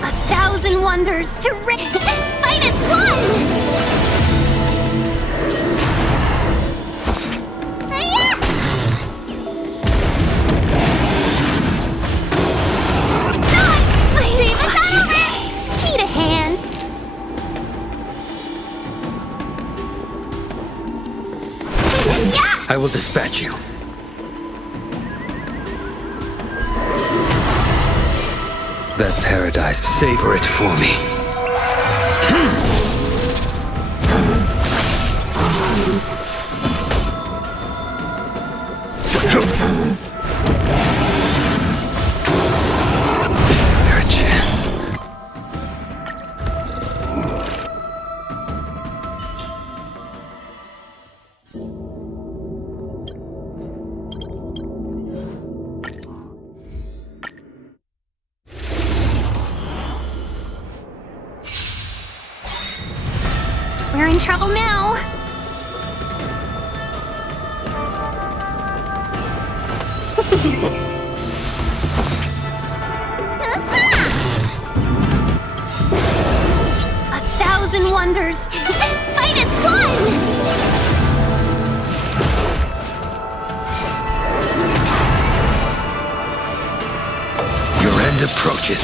1,000 wonders to fight as one! Need a hand? I will dispatch you. That paradise, savor it for me. Is there a chance? We're in trouble now. A 1,000 wonders. Fight as one! Your end approaches.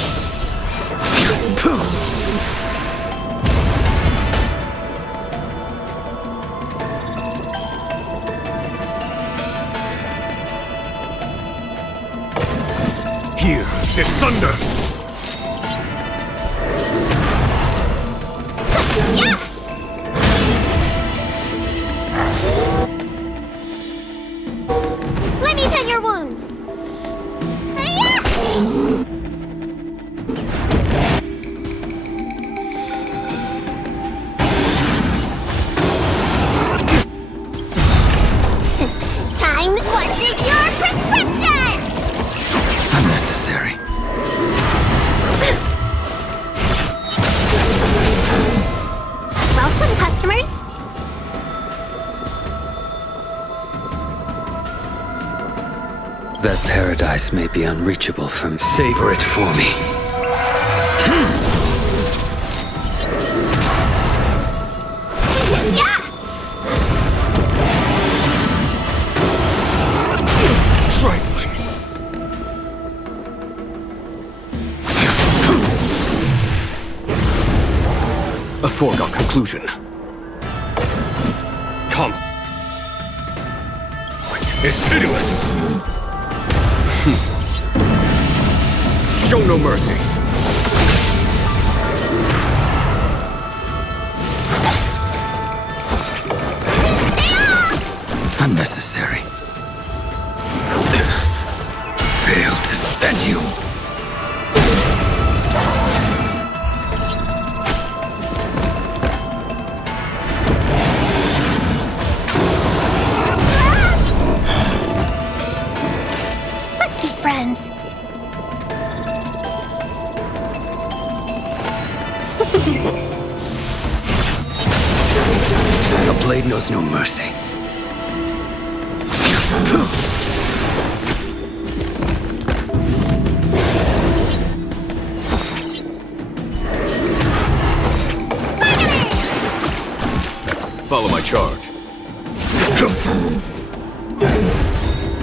Here, this thunder! Let me tend your wounds. Time, what's in your prescription? Unnecessary. Welcome, customers. That paradise may be unreachable from. Savor it for me. A foregone conclusion. Come. It's pitiless! Show no mercy. Unnecessary. Failed to set you. Let's be friends. A blade knows no mercy. Follow my charge.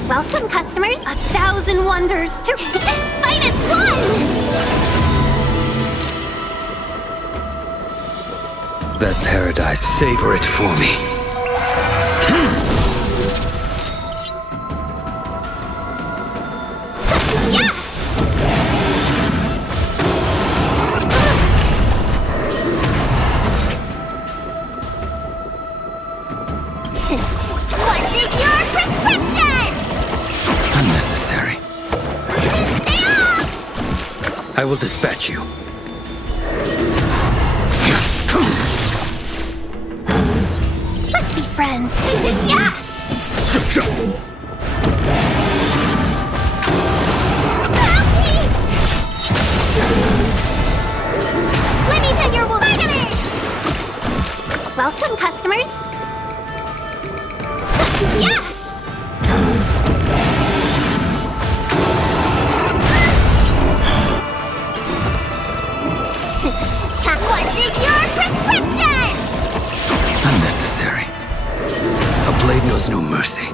Welcome, customers. 1,000 wonders to fight as one! That paradise, savor it for me. Yeah! What's in your prescription? Unnecessary. I will dispatch you. Let's be friends. Yeah! Let me tell your vitamin! Welcome, customers. Yeah! What's in your prescription? Unnecessary. A blade knows no mercy.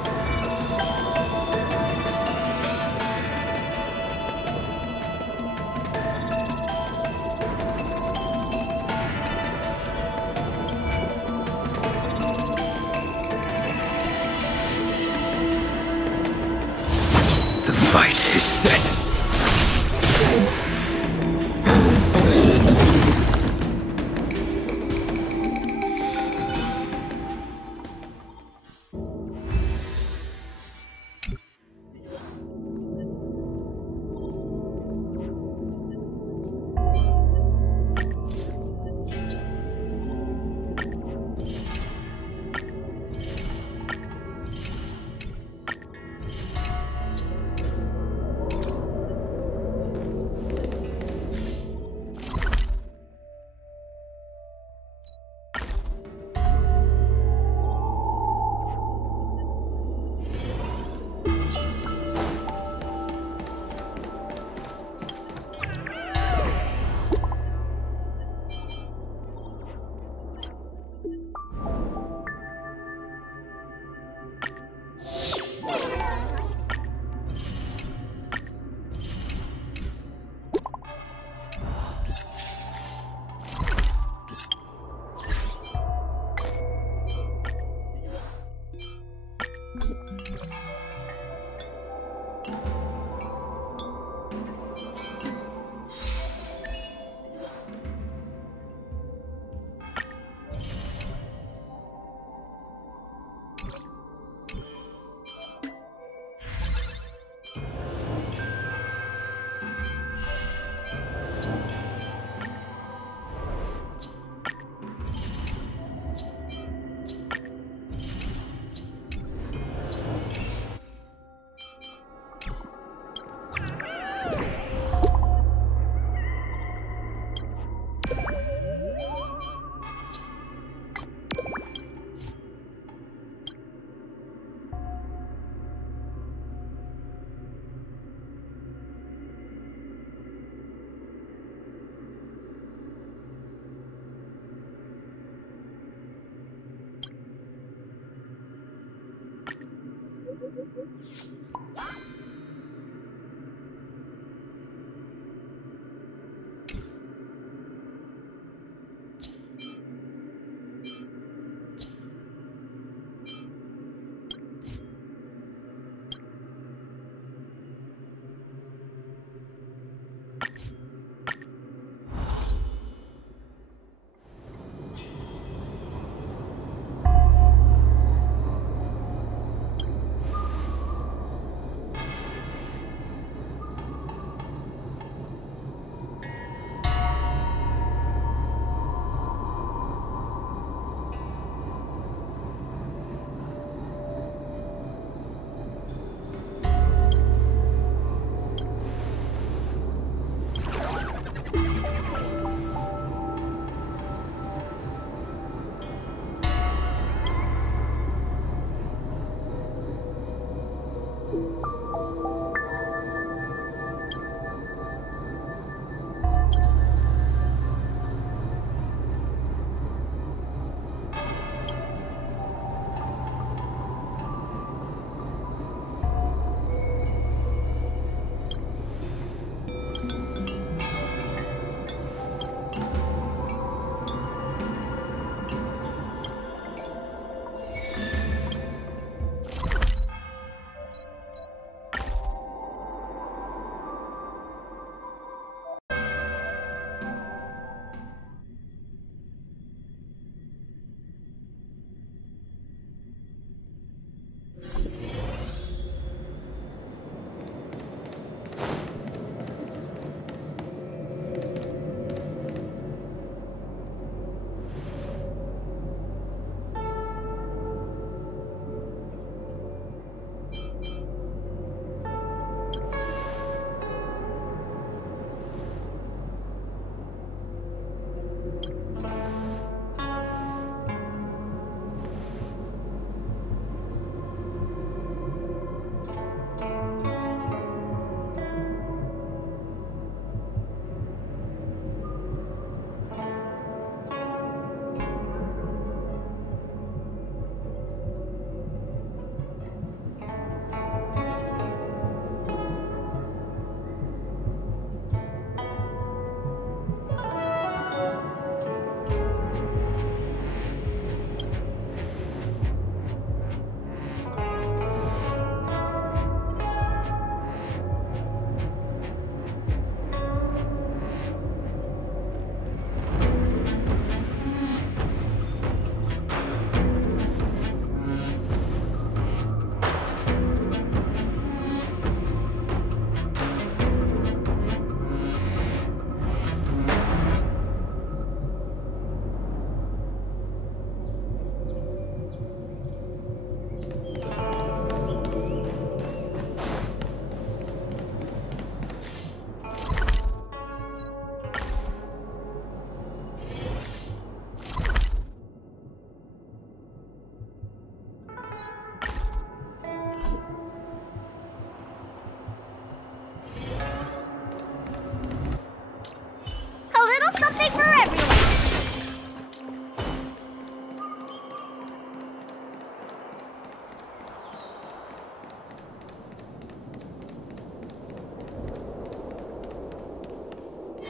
The fight is set.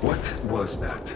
What was that?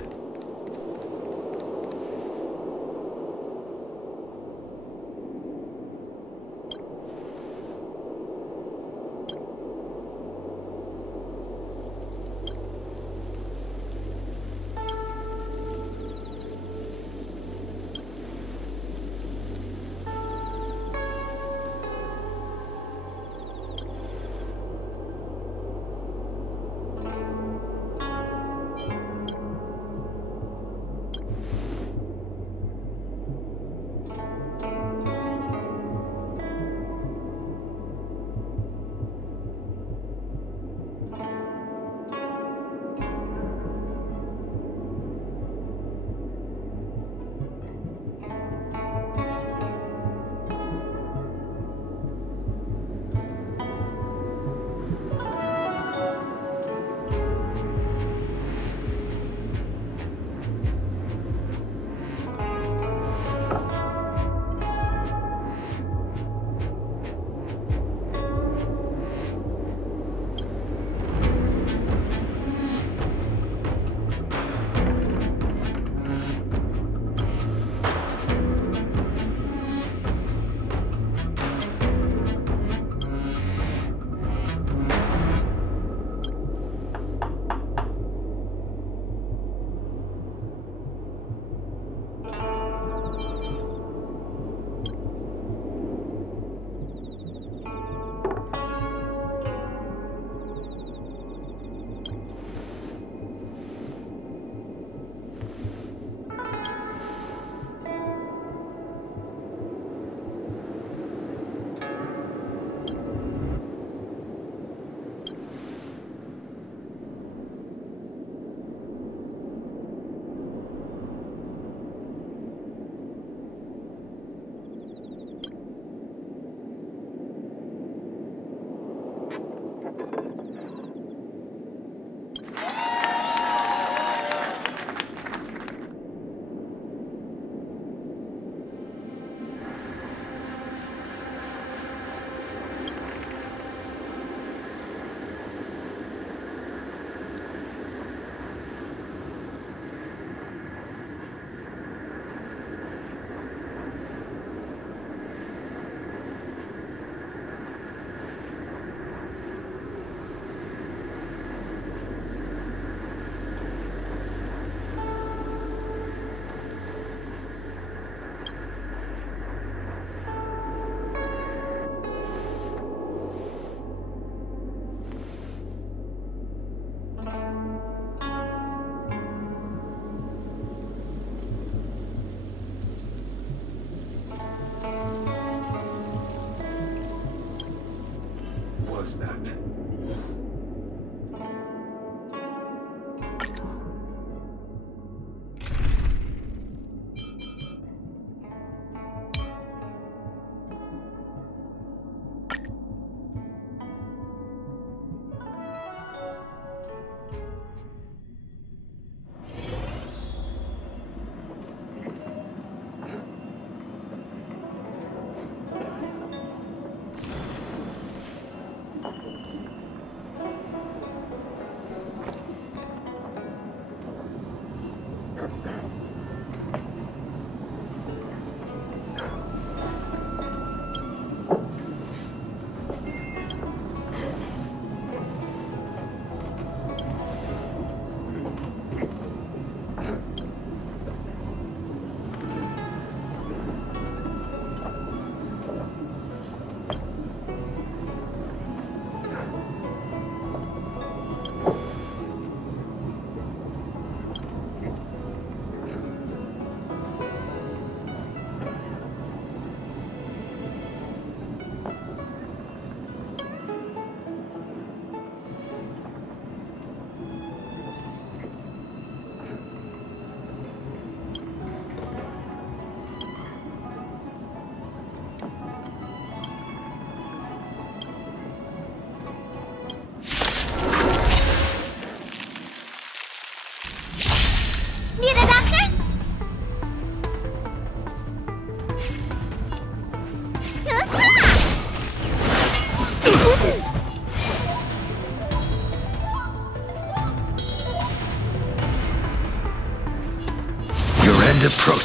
Was that?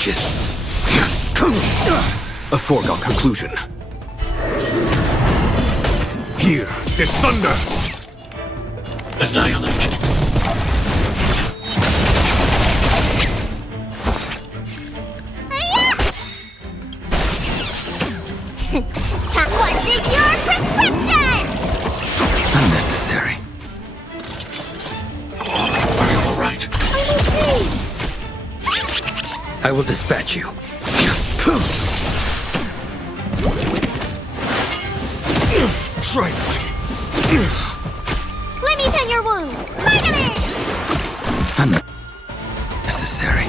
witches. A foregone conclusion. Here, this thunder! Annihilate. What's in your prescription? Unnecessary. Are you all right? I'm okay. I will dispatch you. Trifling. Let me tend your wounds. Vitamin! Unnecessary.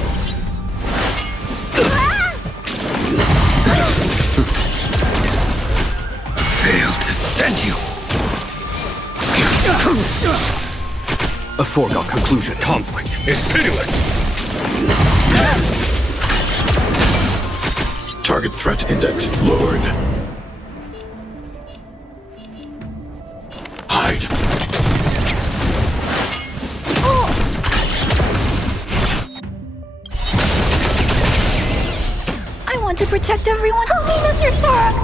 Fail to send you. A foregone conclusion. Conflict is pitiless. Target threat index lowered. Hide. I want to protect everyone. Help me, Mr. Stark!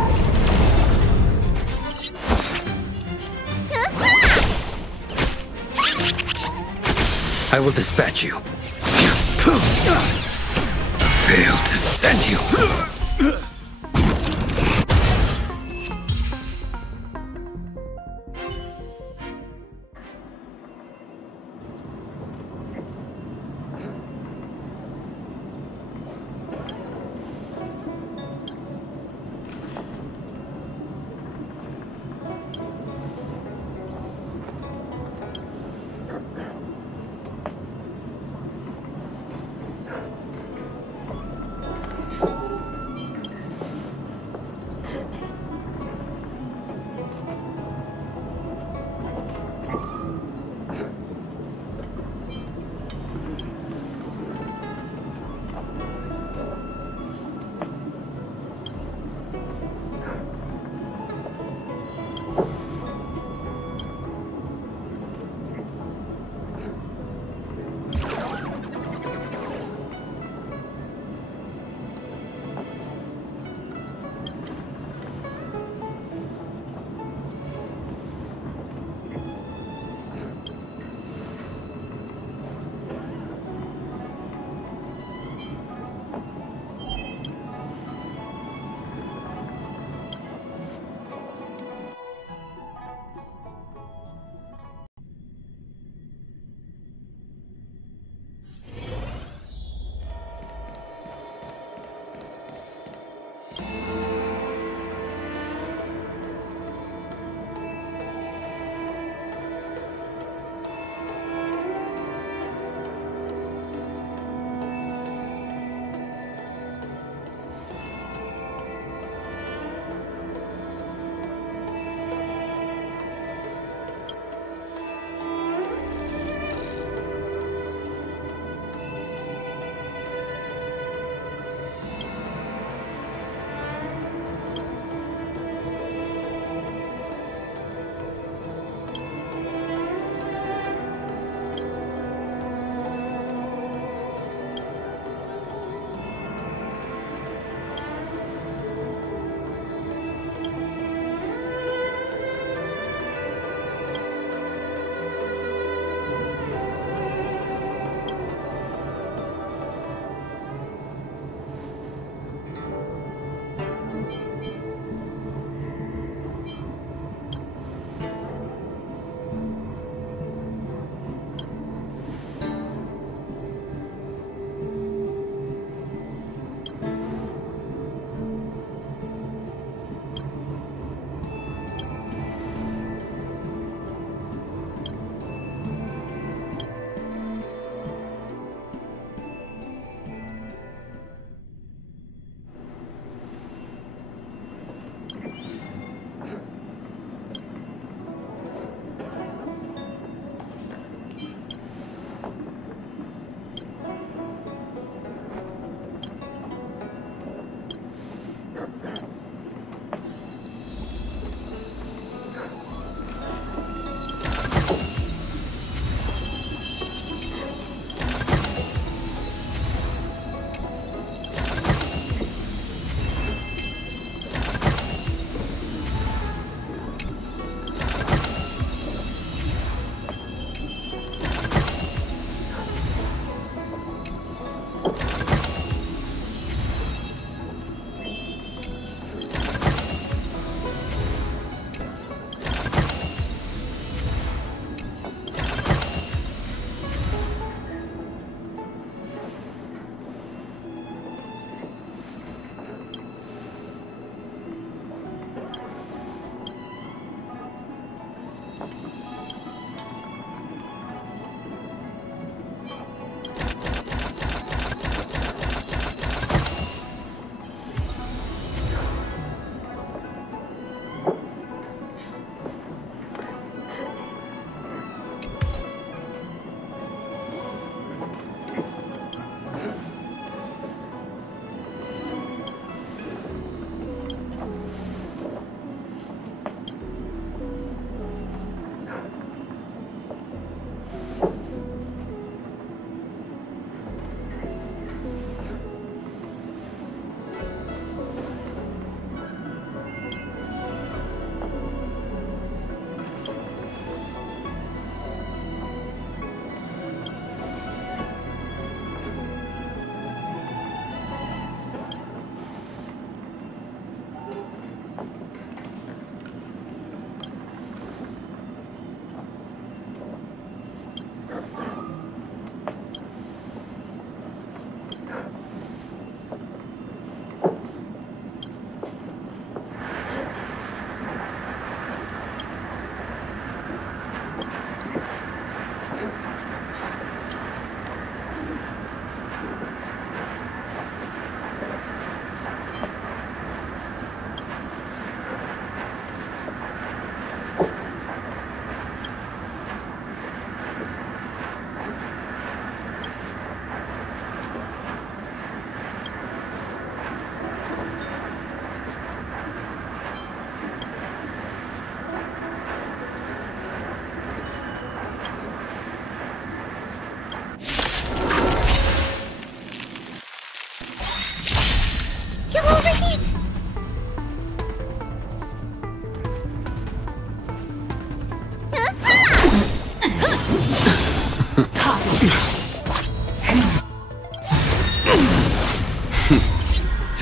I will dispatch you. Fail to send you.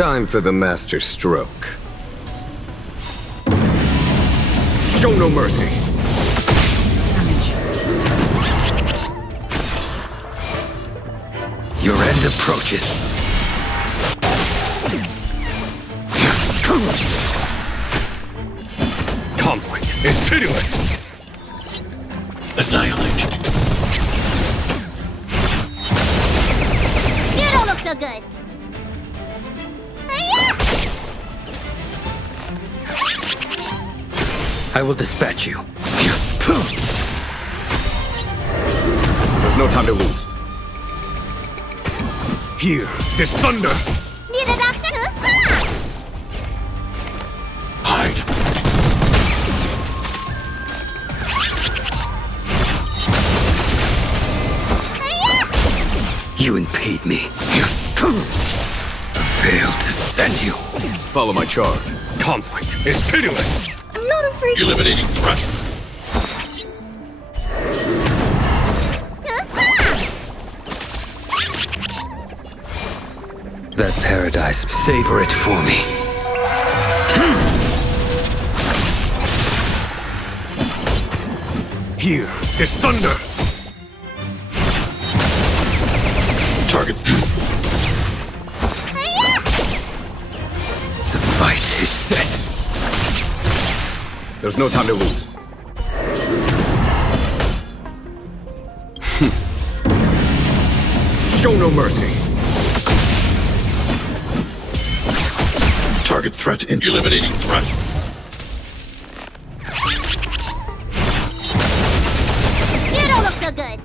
Time for the master stroke. Show no mercy. Your end approaches. Conflict is pitiless. Annihilate. You don't look so good. I will dispatch you. There's no time to lose. Hear this thunder! Hide. You impede me. I failed to send you. Follow my charge. Conflict is pitiless. I'm not afraid. Eliminating threat. That paradise, savor it for me. Hear this thunder! Targets. The fight is set. There's no time to lose. Show no mercy. Target threat in eliminating threat. You don't look so good.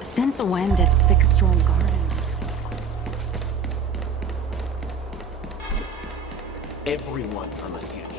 Since when did Fixstrom Garden? Everyone on the schedule.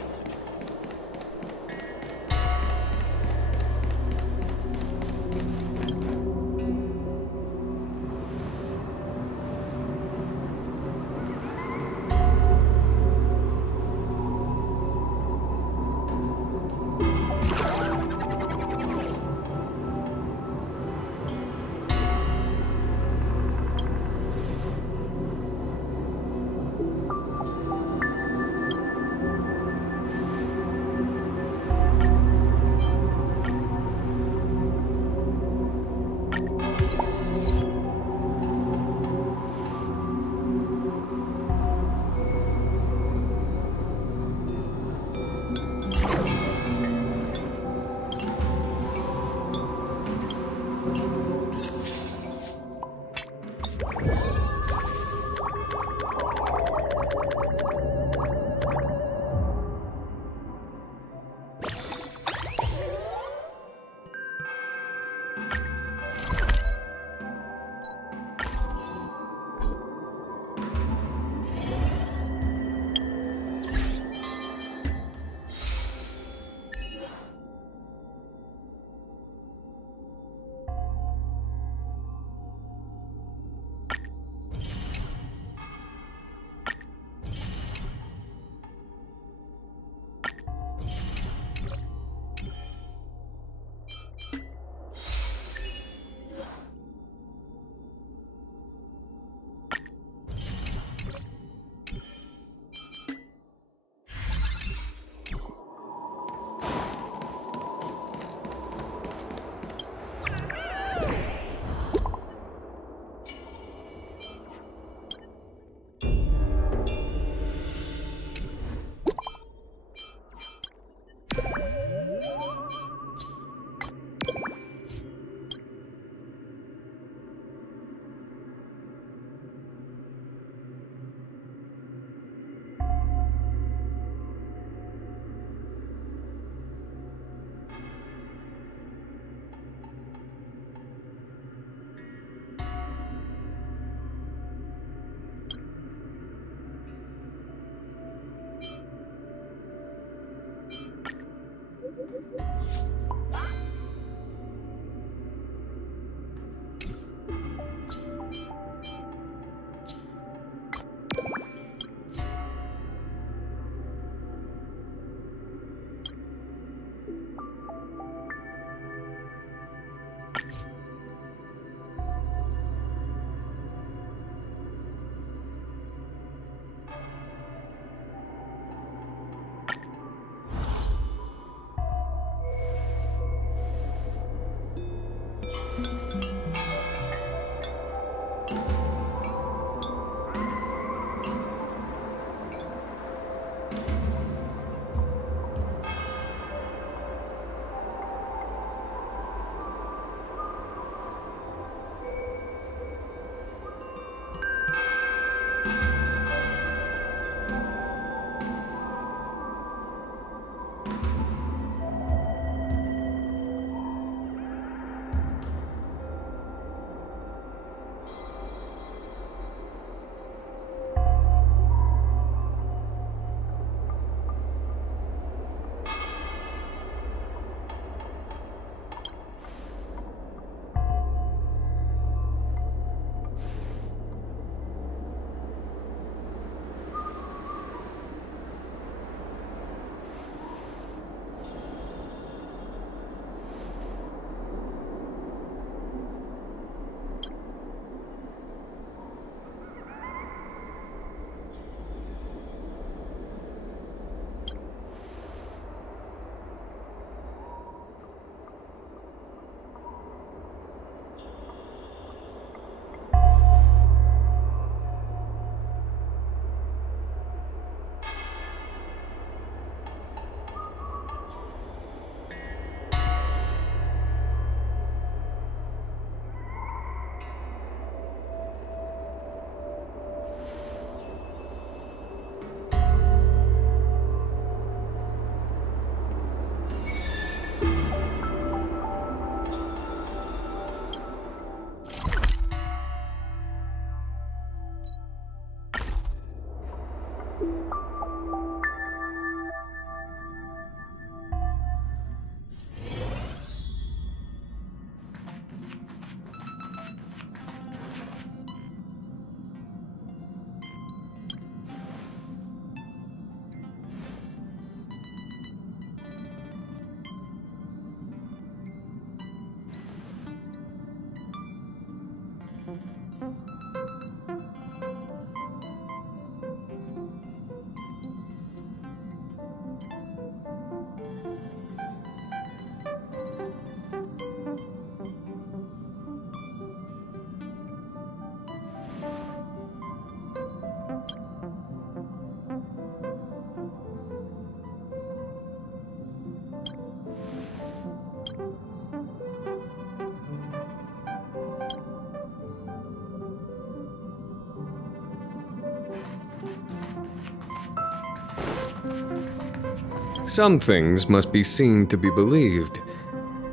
Some things must be seen to be believed.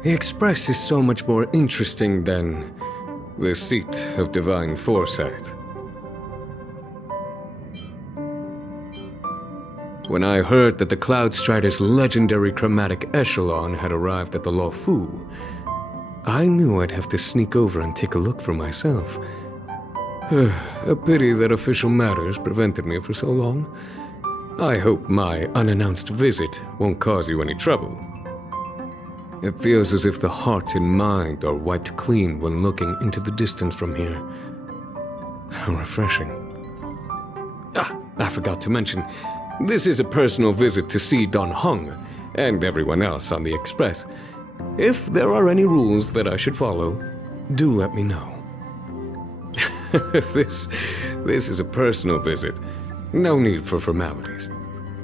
The Express is so much more interesting than the seat of divine foresight. When I heard that the Cloudstrider's legendary chromatic echelon had arrived at the Luofu, I knew I'd have to sneak over and take a look for myself. A pity that official matters prevented me for so long. I hope my unannounced visit won't cause you any trouble. It feels as if the heart and mind are wiped clean when looking into the distance from here. How refreshing. I forgot to mention, this is a personal visit to see Don Hung and everyone else on the Express. If there are any rules that I should follow, do let me know. This is a personal visit. No need for formalities.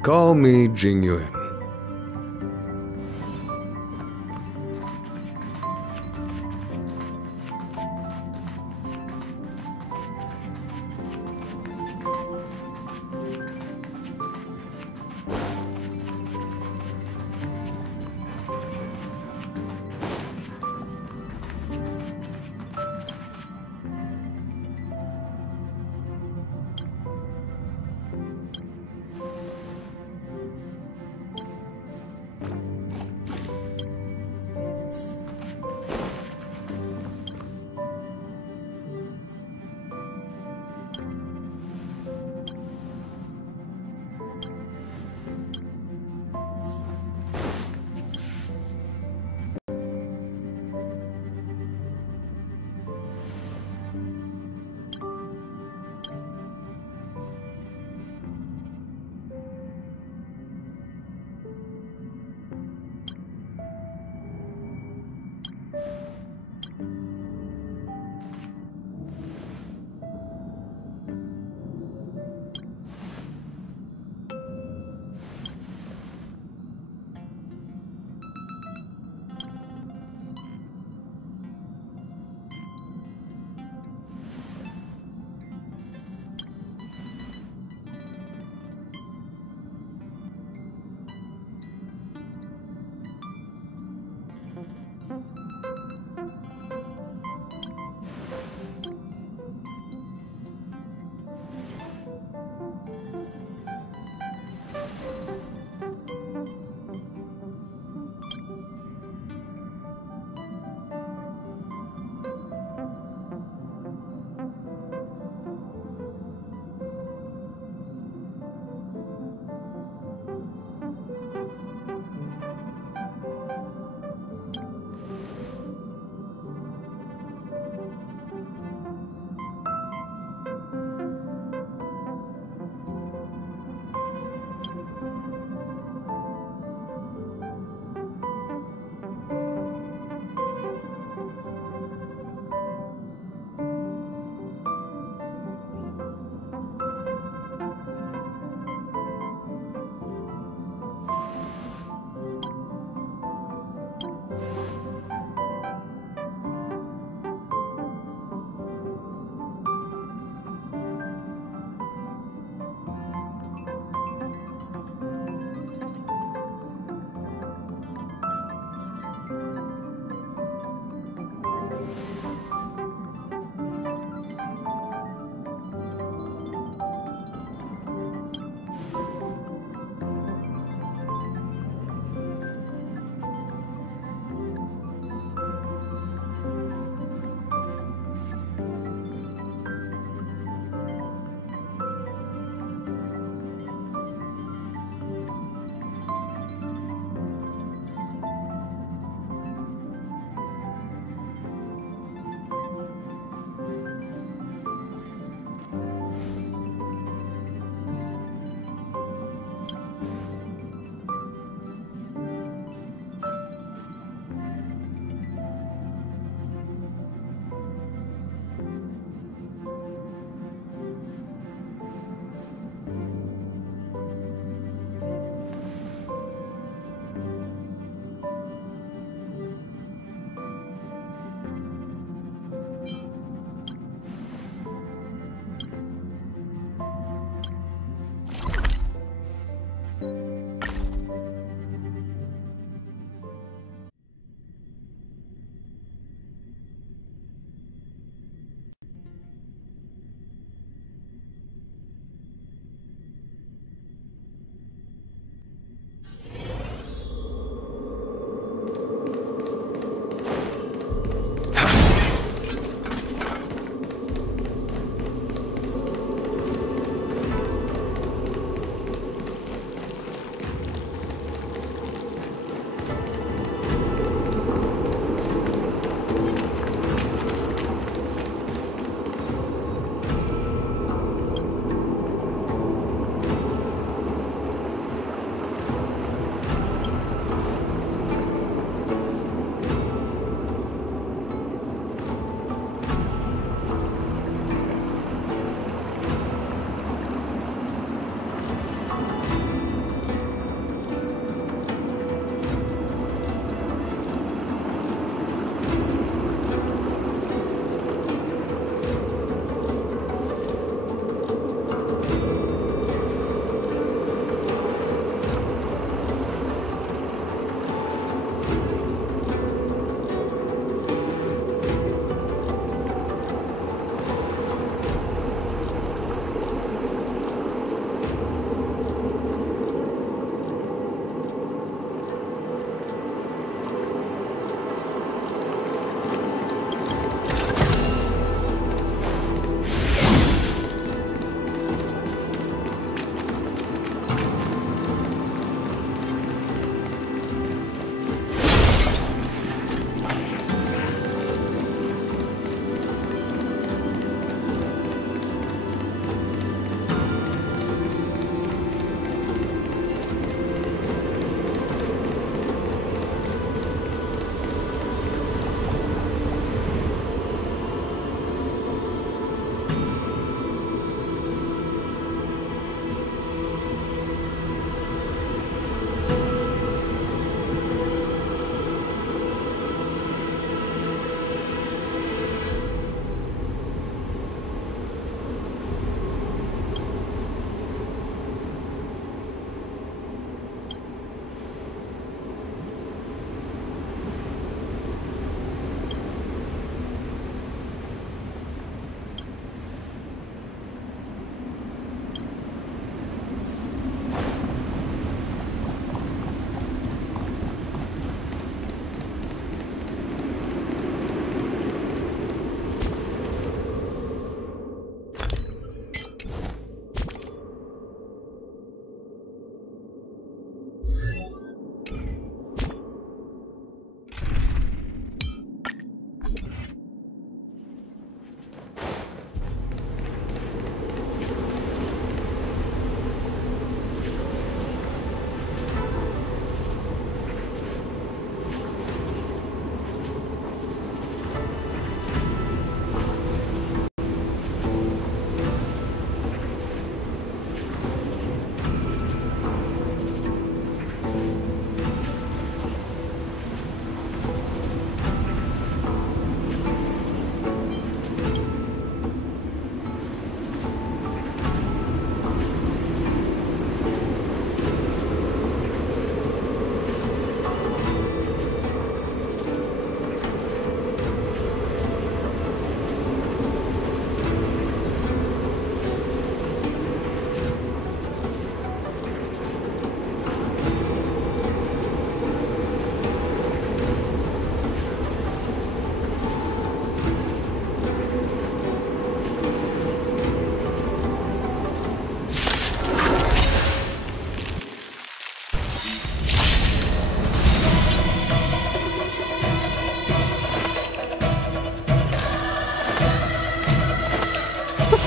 Call me Jing Yuan.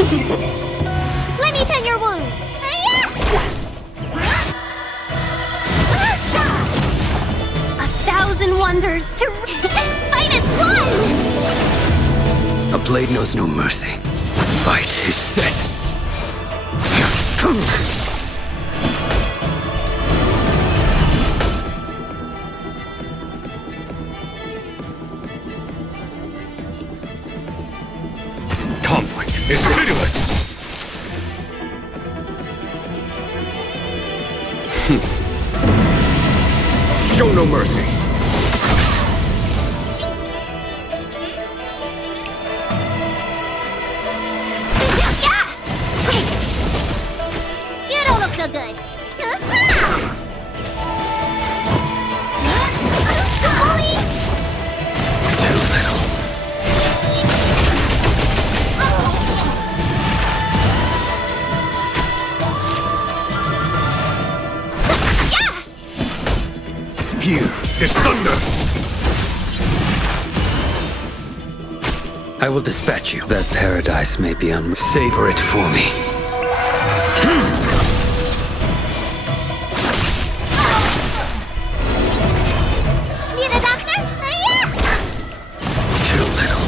Let me tend your wounds. 1,000 wonders to fight as one! A blade knows no mercy. Fight is set. Conflict is pitiless! Show no mercy. You don't look so good. Here is thunder! I will dispatch you. That paradise may be savor it for me. Need a doctor? Too little.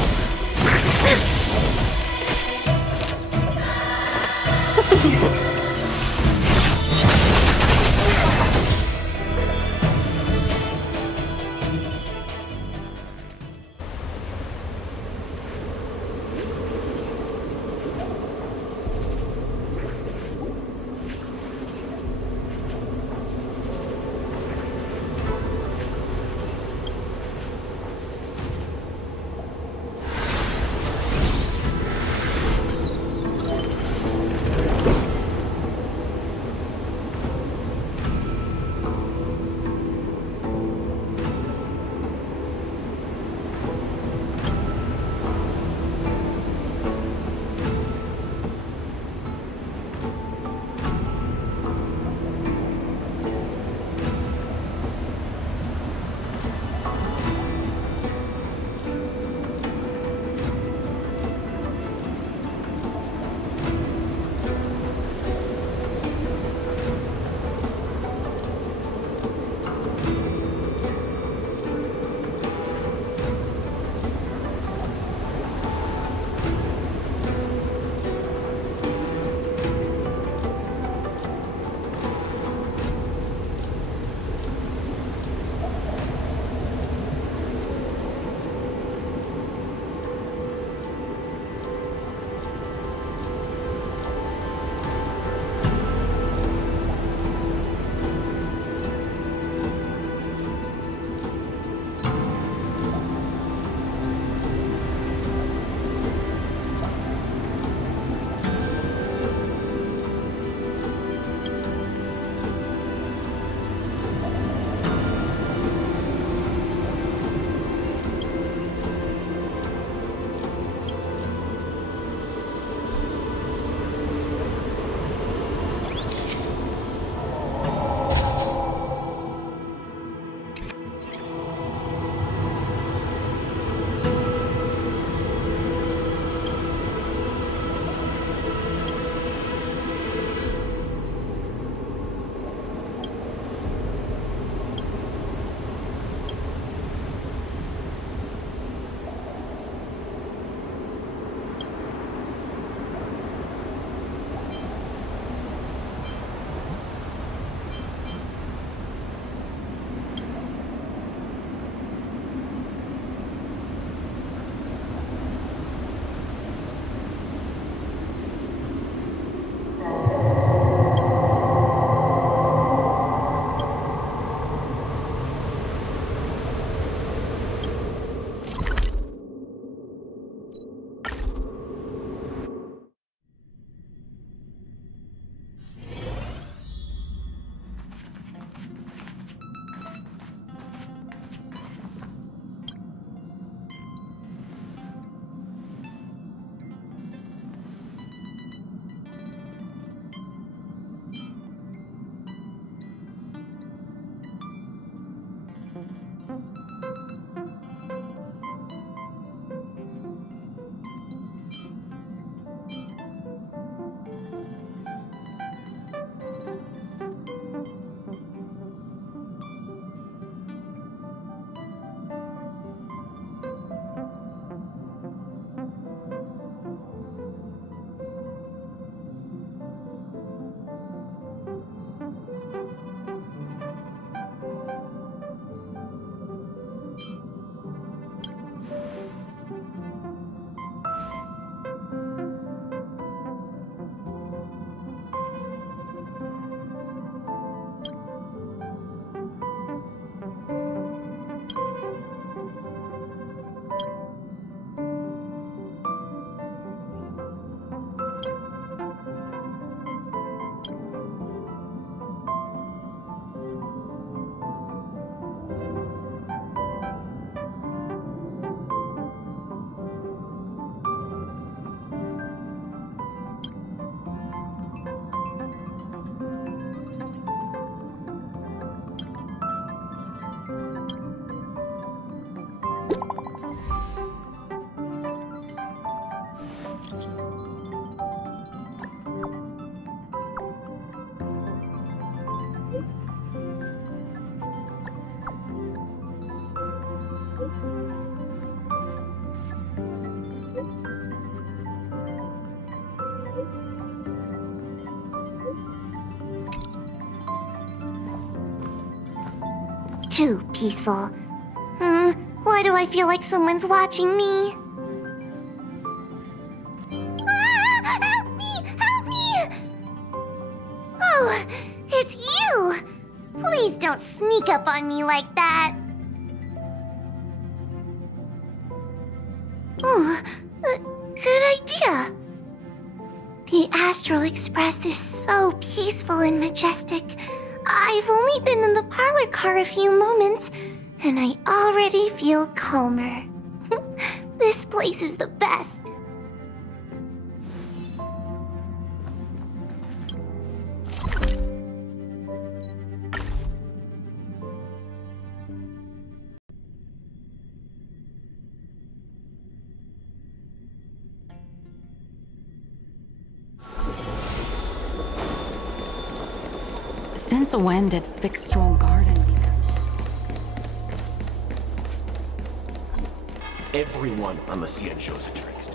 Too peaceful. Why do I feel like someone's watching me? Ah! Help me! Help me! Oh, it's you! Please don't sneak up on me like that. Oh, good idea. The Astral Express is so peaceful and majestic. I've only been in the parlor car a few moments, and I already feel calmer. This place is the best. Since when did Fixstral Garden become? Everyone on the CN shows a trickster.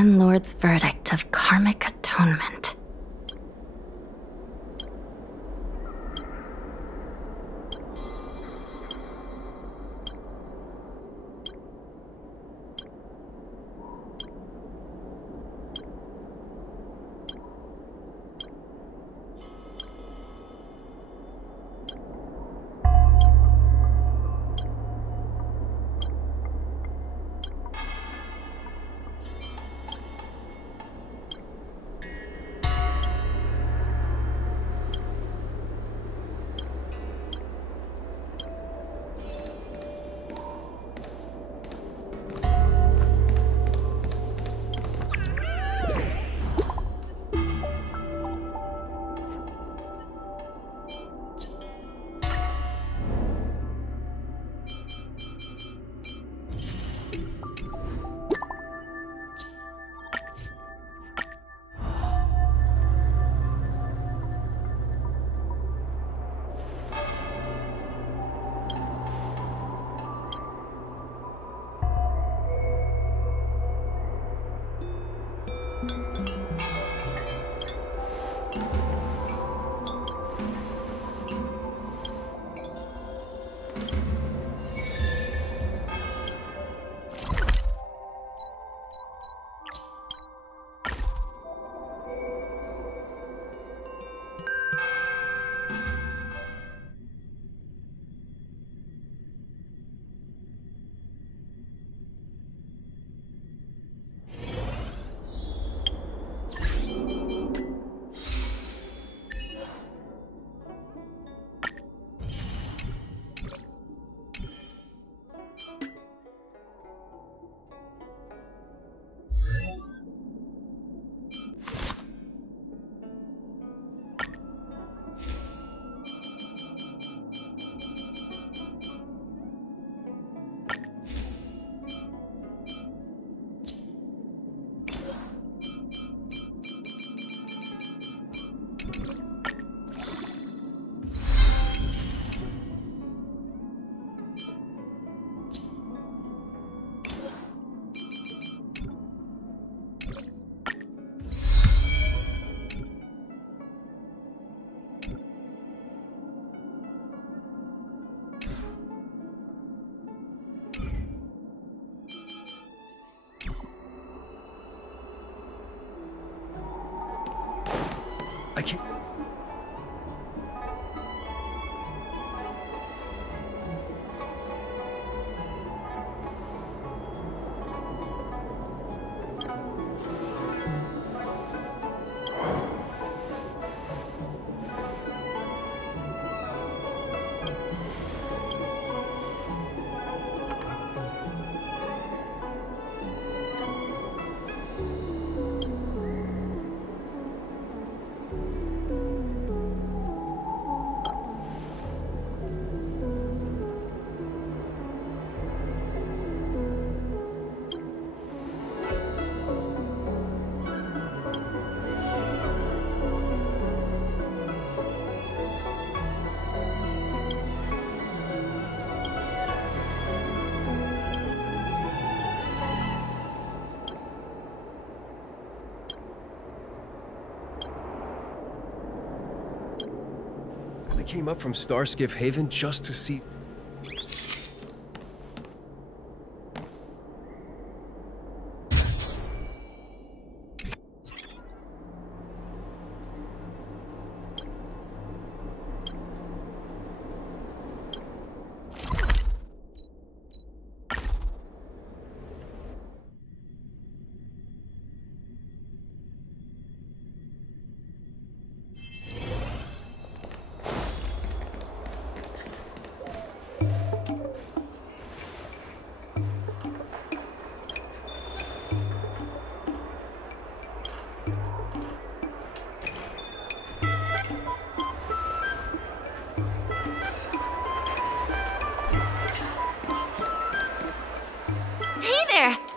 Ten Lords' verdict of karmic atonement. I can't... I came up from Starskiff Haven just to see...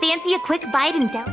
Fancy a quick bite and down?